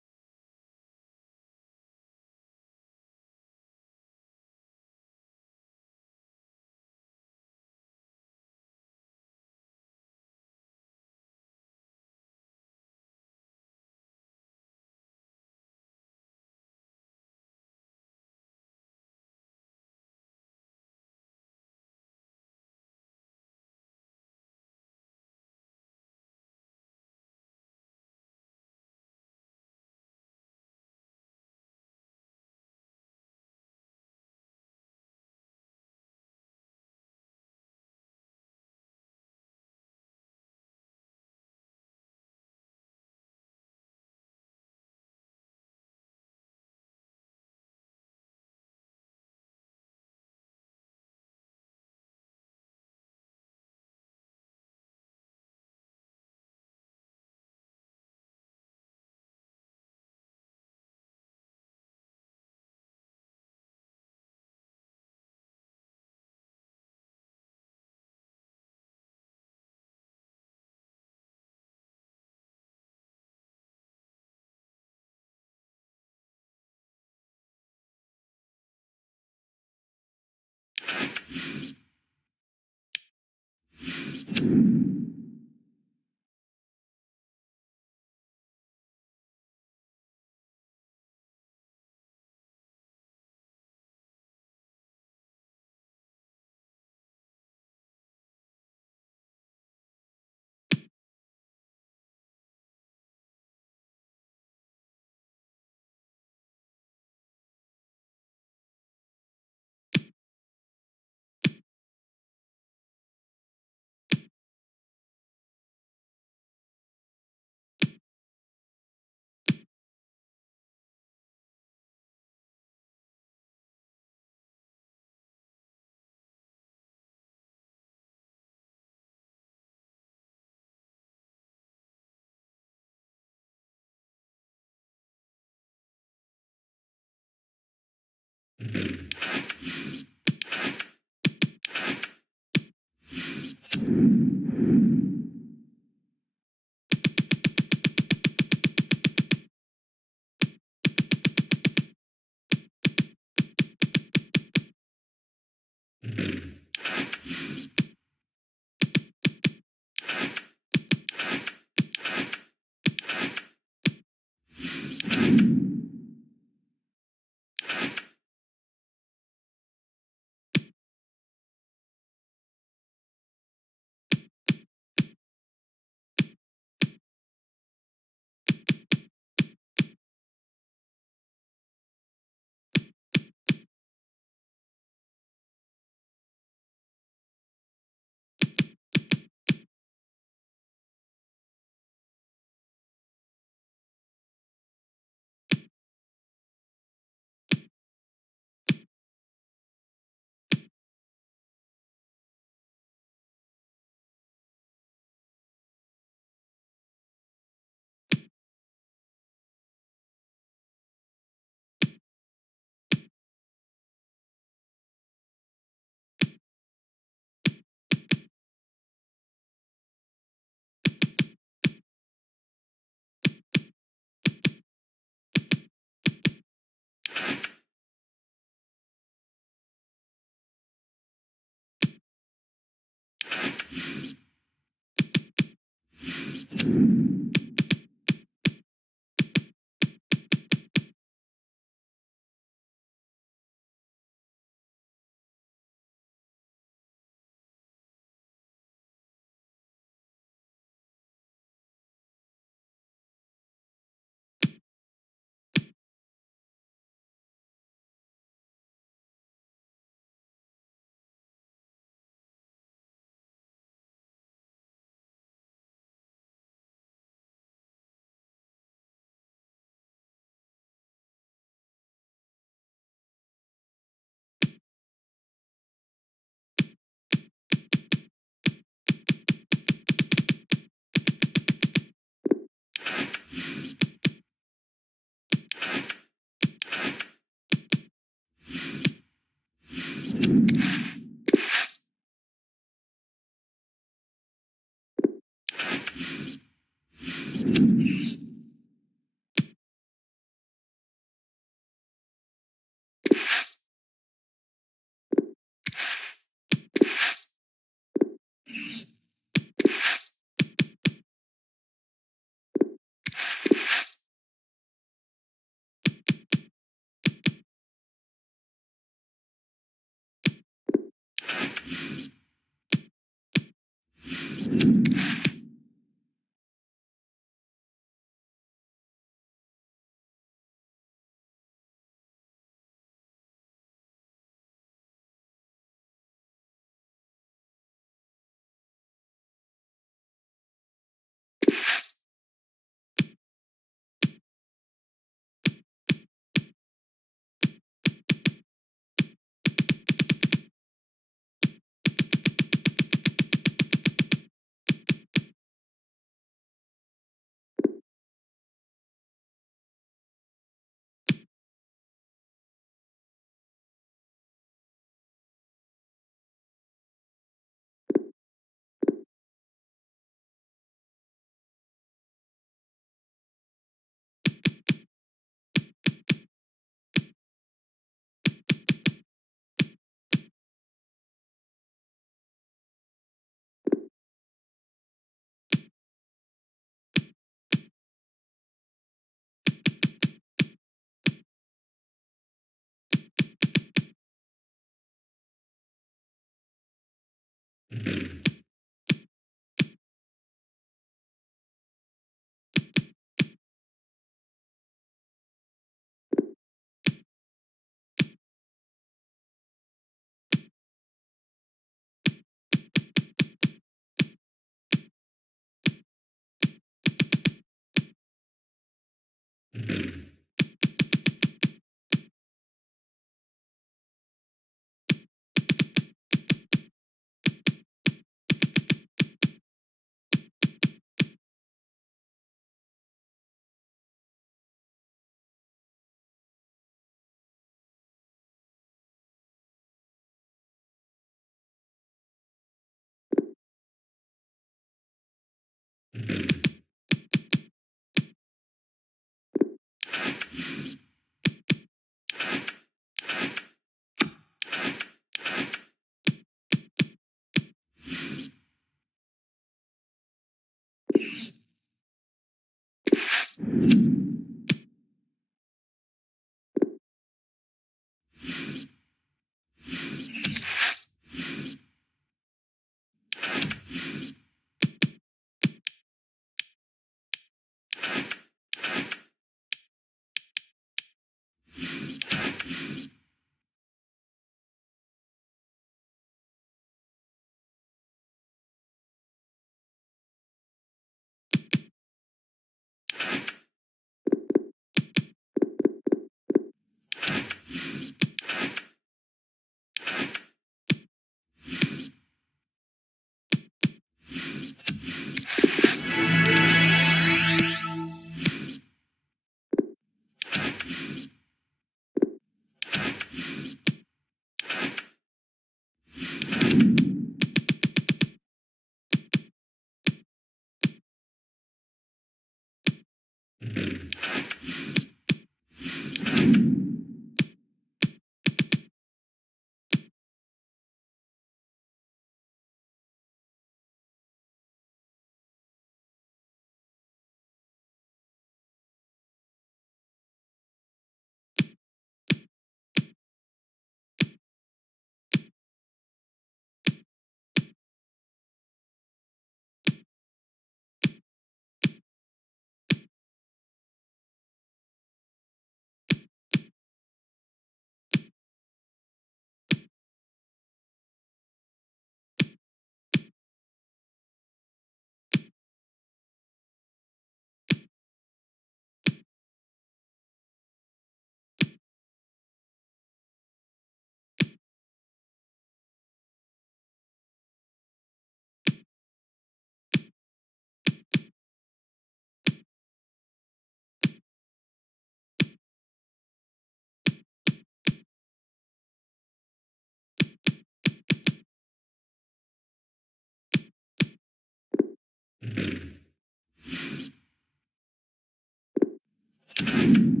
Bye-bye.